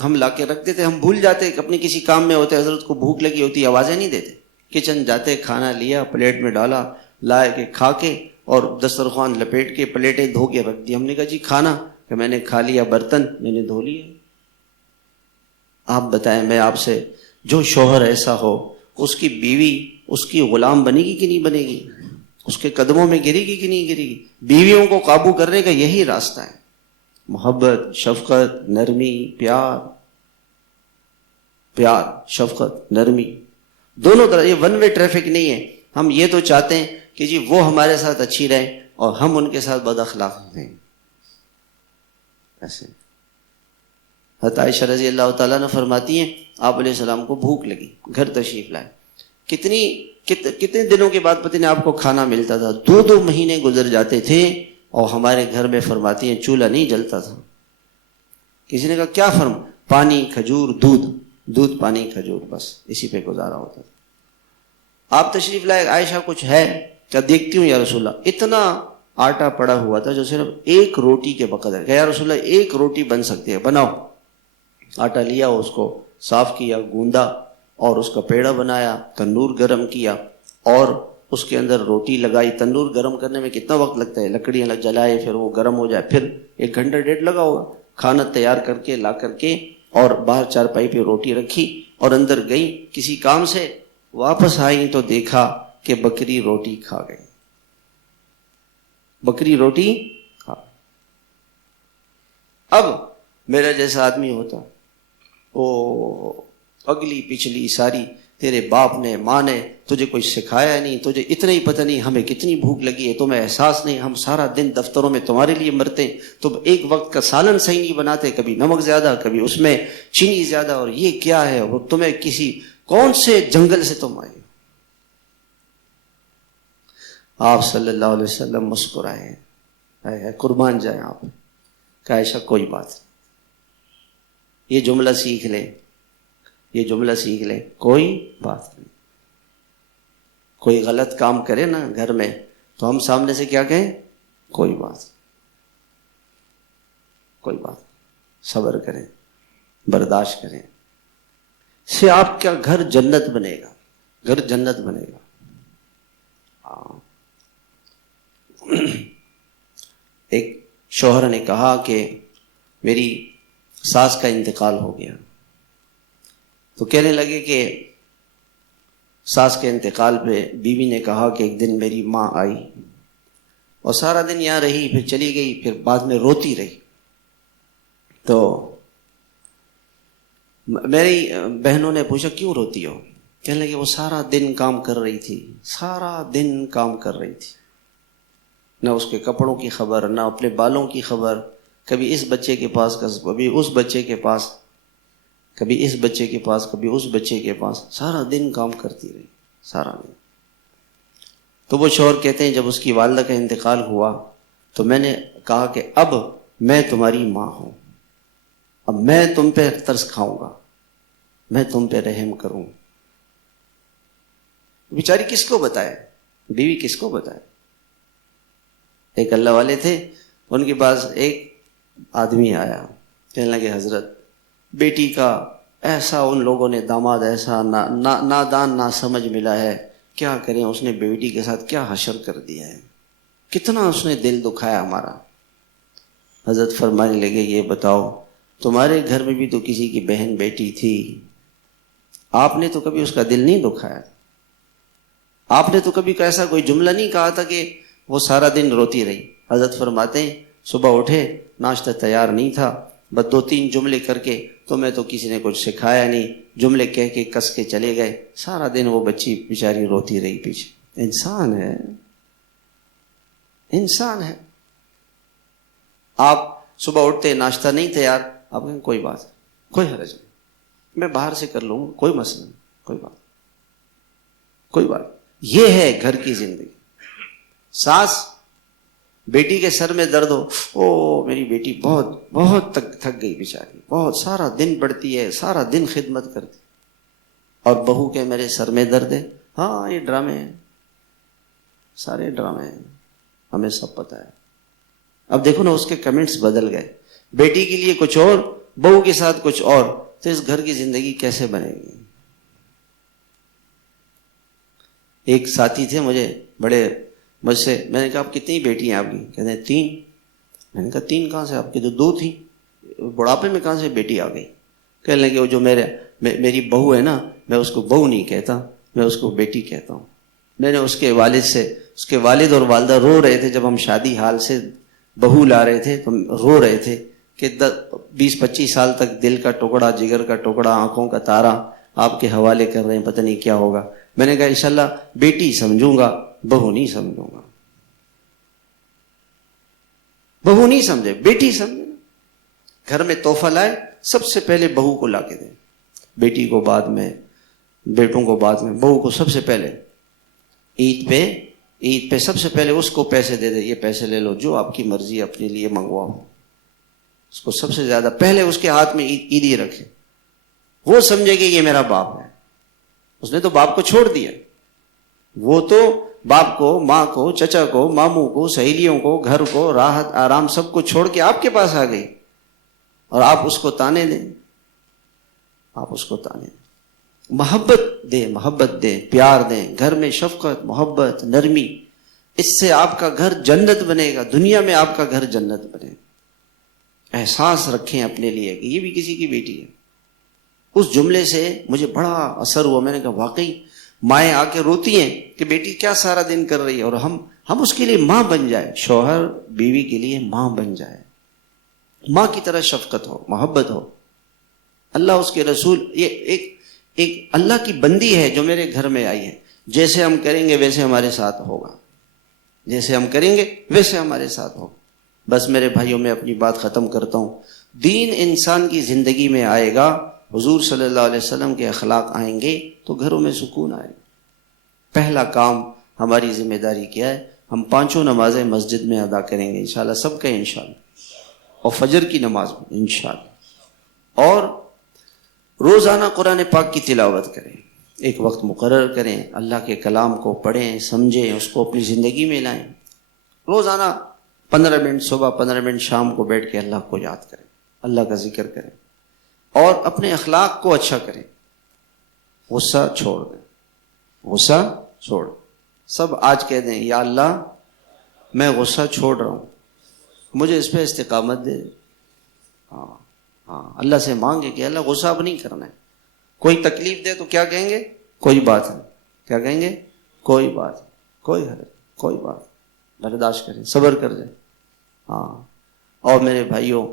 ہم لا کے رکھ دیتے، ہم بھول جاتے کہ اپنے کسی کام میں ہوتے، حضرت کو بھوک لگی ہوتی، آوازیں نہیں دیتے، کچن جاتے، کھانا لیا، پلیٹ میں ڈالا، لائے کے کھا کے، اور دسترخوان لپیٹ کے پلیٹیں دھو کے رکھ دی۔ ہم نے کہا جی کھانا، کہ میں نے کھا لیا، برتن میں نے دھو لیے۔ آپ بتائیں میں آپ سے، جو شوہر ایسا ہو اس کی بیوی اس کی غلام بنے گی کہ نہیں بنے گی؟ اس کے قدموں میں گرے گی کہ نہیں گرے گی؟ بیویوں کو قابو کرنے کا یہی راستہ ہے، محبت، شفقت، نرمی، پیار، شفقت، نرمی، دونوں طرح۔ یہ ون وے ٹریفک نہیں ہے۔ ہم یہ تو چاہتے ہیں کہ جی وہ ہمارے ساتھ اچھی رہیں اور ہم ان کے ساتھ بد اخلاق ہیں، ایسے۔ حضرت عائشہ رضی اللہ تعالیٰ نے فرماتی ہیں آپ علیہ السلام کو بھوک لگی، گھر تشریف لائے، کتنے دنوں کے بعد پتہ نہیں آپ کو کھانا ملتا تھا، 2 مہینے گزر جاتے تھے، اور ہمارے گھر میں فرماتی ہیں چولہا نہیں جلتا تھا۔ کسی نے کہا کیا پانی، کھجور، دودھ پانی کھجور، بس اسی پہ گزارا ہوتا تھا۔ آپ تشریف لائے، عائشہ کچھ ہے؟ کیا دیکھتی ہوں یا رسول اللہ، اتنا آٹا پڑا ہوا تھا جو صرف ایک روٹی کے بقدر ہے۔ یا رسول اللہ ایک روٹی بن سکتی ہے، بناؤ۔ آٹا لیا، اس کو صاف کیا، گوندا، اور اس کا پیڑا بنایا، تندور گرم کیا، اور اس کے اندر روٹی لگائی۔ تندور گرم کرنے میں کتنا وقت لگتا ہے؟ لکڑیاں جلائے، پھر وہ گرم ہو جائے، پھر 1 گھنٹہ 1.5 لگا ہوگا۔ کھانا تیار کر کے لا کر کے، اور باہر چارپائی پہ روٹی رکھی، اور اندر گئی کسی کام سے، واپس آئی تو دیکھا کہ بکری روٹی کھا گئی، بکری روٹی کھا۔ اب میرا جیسا آدمی ہوتا، اگلی پچھلی ساری، تیرے باپ نے، ماں نے تجھے کوئی سکھایا نہیں، تجھے اتنا ہی پتہ نہیں ہمیں کتنی بھوک لگی ہے، تمہیں احساس نہیں، ہم سارا دن دفتروں میں تمہارے لیے مرتے ہیں، تم ایک وقت کا سالن صحیح نہیں بناتے، کبھی نمک زیادہ، کبھی اس میں چینی زیادہ، اور یہ کیا ہے، وہ تمہیں کسی کون سے جنگل سے تم آئے؟ آپ صلی اللہ علیہ وسلم مسکرائے، قربان جائیں آپ، کہ عائشہ کوئی بات نہیں، یہ جملہ سیکھ لیں، یہ جملہ سیکھ لیں، کوئی بات نہیں۔ کوئی غلط کام کرے نا گھر میں تو ہم سامنے سے کیا کہیں؟ کوئی بات، کوئی بات، صبر کریں، برداشت کریں، سے آپ کا گھر جنت بنے گا، گھر جنت بنے گا۔ ایک شوہر نے کہا کہ میری ساس کا انتقال ہو گیا، تو کہنے لگے کہ ساس کے انتقال پہ بیوی نے کہا کہ ایک دن میری ماں آئی اور سارا دن یہاں رہی، پھر چلی گئی، پھر بعد میں روتی رہی. تو میری بہنوں نے پوچھا کیوں روتی ہو؟ کہنے لگے وہ سارا دن کام کر رہی تھی، سارا دن کام کر رہی تھی، نہ اس کے کپڑوں کی خبر، نہ اپنے بالوں کی خبر، کبھی اس بچے کے پاس، کبھی اس بچے کے پاس، کبھی اس بچے کے پاس، کبھی اس بچے کے پاس، سارا دن کام کرتی رہی، سارا دن. تو وہ شوہر کہتے ہیں جب اس کی والدہ کا انتقال ہوا تو میں نے کہا کہ اب میں تمہاری ماں ہوں، اب میں تم پہ ترس کھاؤں گا، میں تم پہ رحم کروں. بیچاری کس کو بتائے، بیوی کس کو بتائے. ایک اللہ والے تھے، ان کے پاس ایک آدمی آیا، کہنے لگے حضرت بیٹی کا ایسا ان لوگوں نے داماد ایسا نادان نا سمجھ ملا ہے، کیا کریں، اس نے بیٹی کے ساتھ کیا حشر کر دیا ہے، کتنا اس نے دل دکھایا ہمارا. حضرت فرمانے لگے یہ بتاؤ تمہارے گھر میں بھی تو کسی کی بہن بیٹی تھی، آپ نے تو کبھی اس کا دل نہیں دکھایا، آپ نے تو کبھی ایسا کوئی جملہ نہیں کہا تھا کہ وہ سارا دن روتی رہی. حضرت فرماتے ہیں صبح اٹھے ناشتہ تیار نہیں تھا، بس 2-3 جملے کر کے، تو میں تو کسی نے کچھ سکھایا نہیں، جملے کہہ کے کس کے چلے گئے، سارا دن وہ بچی بیچاری روتی رہی پیچھے. انسان ہے، انسان ہے. آپ صبح اٹھتے ناشتہ نہیں تیار، آپ کہیں کوئی بات نہیں، کوئی حرج نہیں، میں باہر سے کر لوں گا، کوئی مسئلہ نہیں، کوئی بات، کوئی بات. یہ ہے گھر کی زندگی. ساس بیٹی کے سر میں درد ہو، او میری بیٹی بہت بہت تھک گئی بیچاری، بہت سارا دن پڑتی ہے، سارا دن خدمت کرتی. اور بہو کے میرے سر میں درد ہے، ہاں یہ ڈرامے ہیں، سارے ڈرامے ہیں، ہمیں سب پتہ ہے. اب دیکھو نا اس کے کمنٹس بدل گئے، بیٹی کے لیے کچھ اور، بہو کے ساتھ کچھ اور، تو اس گھر کی زندگی کیسے بنے گی. ایک ساتھی تھے مجھ سے، میں نے کہا آپ کتنی بیٹی ہیں آپ کی؟ کہتے ہیں 3. میں نے کہا 3 کہاں سے، آپ کی تو 2 تھیں، بڑھاپے میں کہاں سے بیٹی آ گئی؟ کہنے لگے وہ جو میری بہو ہے نا، میں اس کو بہو نہیں کہتا، میں اس کو بیٹی کہتا ہوں. میں نے اس کے والد اور والدہ رو رہے تھے جب ہم شادی حال سے بہو لا رہے تھے، تو رو رہے تھے کہ 20-25 سال تک دل کا ٹکڑا، جگر کا ٹکڑا، آنکھوں کا تارا آپ کے حوالے کر رہے ہیں، پتہ نہیں کیا ہوگا. میں نے کہا انشاءاللہ بیٹی سمجھوں گا، بہو نہیں سمجھوں گا. بہو نہیں سمجھے، بیٹی سمجھے. گھر میں تحفہ لائے سب سے پہلے بہو کو لا کے دیں، بیٹی کو بعد میں، بیٹوں کو بعد میں، بہو کو سب سے پہلے. عید پہ سب سے پہلے اس کو پیسے دے دے، یہ پیسے لے لو، جو آپ کی مرضی اپنے لیے منگواؤ. اس کو سب سے زیادہ پہلے اس کے ہاتھ میں عیدی رکھے، وہ سمجھے کہ یہ میرا باپ ہے. اس نے تو باپ کو چھوڑ دیا، وہ تو باپ کو، ماں کو، چچا کو، ماموں کو، سہیلیوں کو، گھر کو، راحت آرام سب کو چھوڑ کے آپ کے پاس آ گئی، اور آپ اس کو تانے دیں، آپ اس کو تانے دیں. محبت دیں، پیار دیں، گھر میں شفقت، محبت، نرمی، اس سے آپ کا گھر جنت بنے گا، دنیا میں آپ کا گھر جنت بنے گا. احساس رکھیں اپنے لیے کہ یہ بھی کسی کی بیٹی ہے. اس جملے سے مجھے بڑا اثر ہوا. میں نے کہا واقعی مائیں آ کے روتی ہیں کہ بیٹی کیا سارا دن کر رہی ہے، اور ہم اس کے لیے ماں بن جائے، شوہر بیوی کے لیے ماں بن جائے، ماں کی طرح شفقت ہو، محبت ہو. اللہ اس کے رسول، یہ ایک اللہ کی بندی ہے جو میرے گھر میں آئی ہے، جیسے ہم کریں گے ویسے ہمارے ساتھ ہوگا، جیسے ہم کریں گے ویسے ہمارے ساتھ ہوگا. بس میرے بھائیوں میں اپنی بات ختم کرتا ہوں. دین انسان کی زندگی میں آئے گا، حضور صلی اللہ علیہ وسلم کے اخلاق آئیں گے تو گھروں میں سکون آئے گا. پہلا کام ہماری ذمہ داری کیا ہے؟ ہم 5 نمازیں مسجد میں ادا کریں گے انشاءاللہ، سب کا انشاءاللہ، اور فجر کی نماز میں انشاءاللہ. اور روزانہ قرآن پاک کی تلاوت کریں، ایک وقت مقرر کریں، اللہ کے کلام کو پڑھیں، سمجھیں، اس کو اپنی زندگی میں لائیں. روزانہ 15 منٹ صبح، 15 منٹ شام کو بیٹھ کے اللہ کو یاد کریں، اللہ کا ذکر کریں، اور اپنے اخلاق کو اچھا کریں. غصہ چھوڑ دیں، غصہ چھوڑ. سب آج کہہ دیں یا اللہ میں غصہ چھوڑ رہا ہوں، مجھے اس پہ استقامت دے. ہاں اللہ سے مانگے کہ اللہ غصہ اب نہیں کرنا ہے. کوئی تکلیف دے تو کیا کہیں گے؟ کوئی بات نہیں، کیا کہیں گے؟ کوئی بات، کوئی حرج، کوئی بات، برداشت کریں، صبر کر جائیں. ہاں. اور میرے بھائیوں،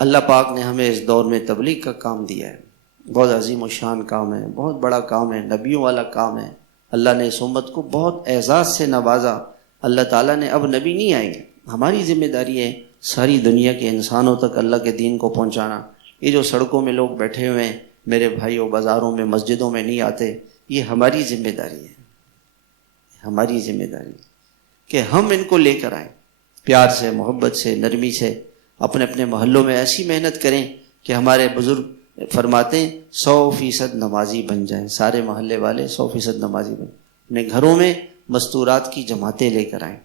اللہ پاک نے ہمیں اس دور میں تبلیغ کا کام دیا ہے. بہت عظیم و شان کام ہے، بہت بڑا کام ہے، نبیوں والا کام ہے. اللہ نے اس امت کو بہت اعزاز سے نوازا. اللہ تعالیٰ نے اب نبی نہیں آئیں گے، ہماری ذمہ داری ہے ساری دنیا کے انسانوں تک اللہ کے دین کو پہنچانا. یہ جو سڑکوں میں لوگ بیٹھے ہوئے ہیں میرے بھائیوں، بازاروں میں، مسجدوں میں نہیں آتے، یہ ہماری ذمہ داری ہے، ہماری ذمہ داری کہ ہم ان کو لے کر آئیں، پیار سے، محبت سے، نرمی سے. اپنے اپنے محلوں میں ایسی محنت کریں کہ ہمارے بزرگ فرماتے ہیں 100% نمازی بن جائیں، سارے محلے والے 100% نمازی بن. اپنے گھروں میں مستورات کی جماعتیں لے کر آئیں.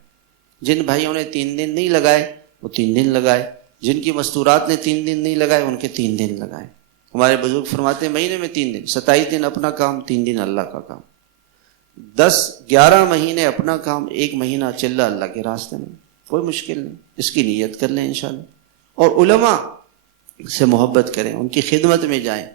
جن بھائیوں نے 3 دن نہیں لگائے وہ 3 دن لگائے، جن کی مستورات نے 3 دن نہیں لگائے ان کے 3 دن لگائے. ہمارے بزرگ فرماتے ہیں مہینے میں 3 دن، 27 دن اپنا کام، 3 دن اللہ کا کام. 10-11 مہینے اپنا کام، 1 مہینہ چل اللہ کے راستے میں. کوئی مشکل نہیں، اس کی نیت کر لیں انشاءاللہ. اور علماء سے محبت کریں، ان کی خدمت میں جائیں،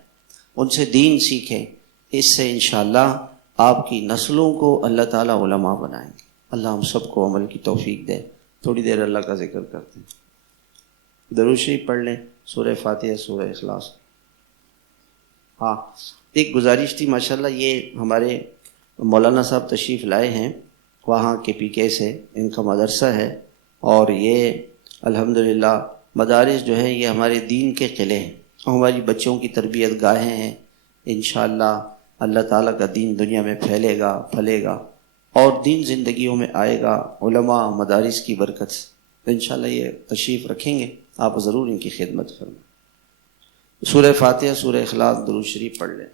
ان سے دین سیکھیں. اس سے انشاءاللہ آپ کی نسلوں کو اللہ تعالیٰ علماء بنائیں گے. اللہ ہم سب کو عمل کی توفیق دے. تھوڑی دیر اللہ کا ذکر کرتے ہیں. درود شریف پڑھ لیں، سورہ فاتحہ، سورہ اخلاص. ہاں، ایک گزارش تھی. ماشاءاللہ یہ ہمارے مولانا صاحب تشریف لائے ہیں وہاں کے PK سے، ان کا مدرسہ ہے. اور یہ الحمدللہ مدارس جو ہے یہ ہمارے دین کے قلعے ہیں، ہماری بچوں کی تربیت گاہیں ہیں. انشاءاللہ اللہ تعالیٰ کا دین دنیا میں پھیلے گا، پھلے گا، اور دین زندگیوں میں آئے گا علماء مدارس کی برکت سے. انشاءاللہ یہ تشریف رکھیں گے، آپ ضرور ان کی خدمت فرمائیں. سورہ فاتحہ، سورہ اخلاص، درود شریف پڑھ لیں.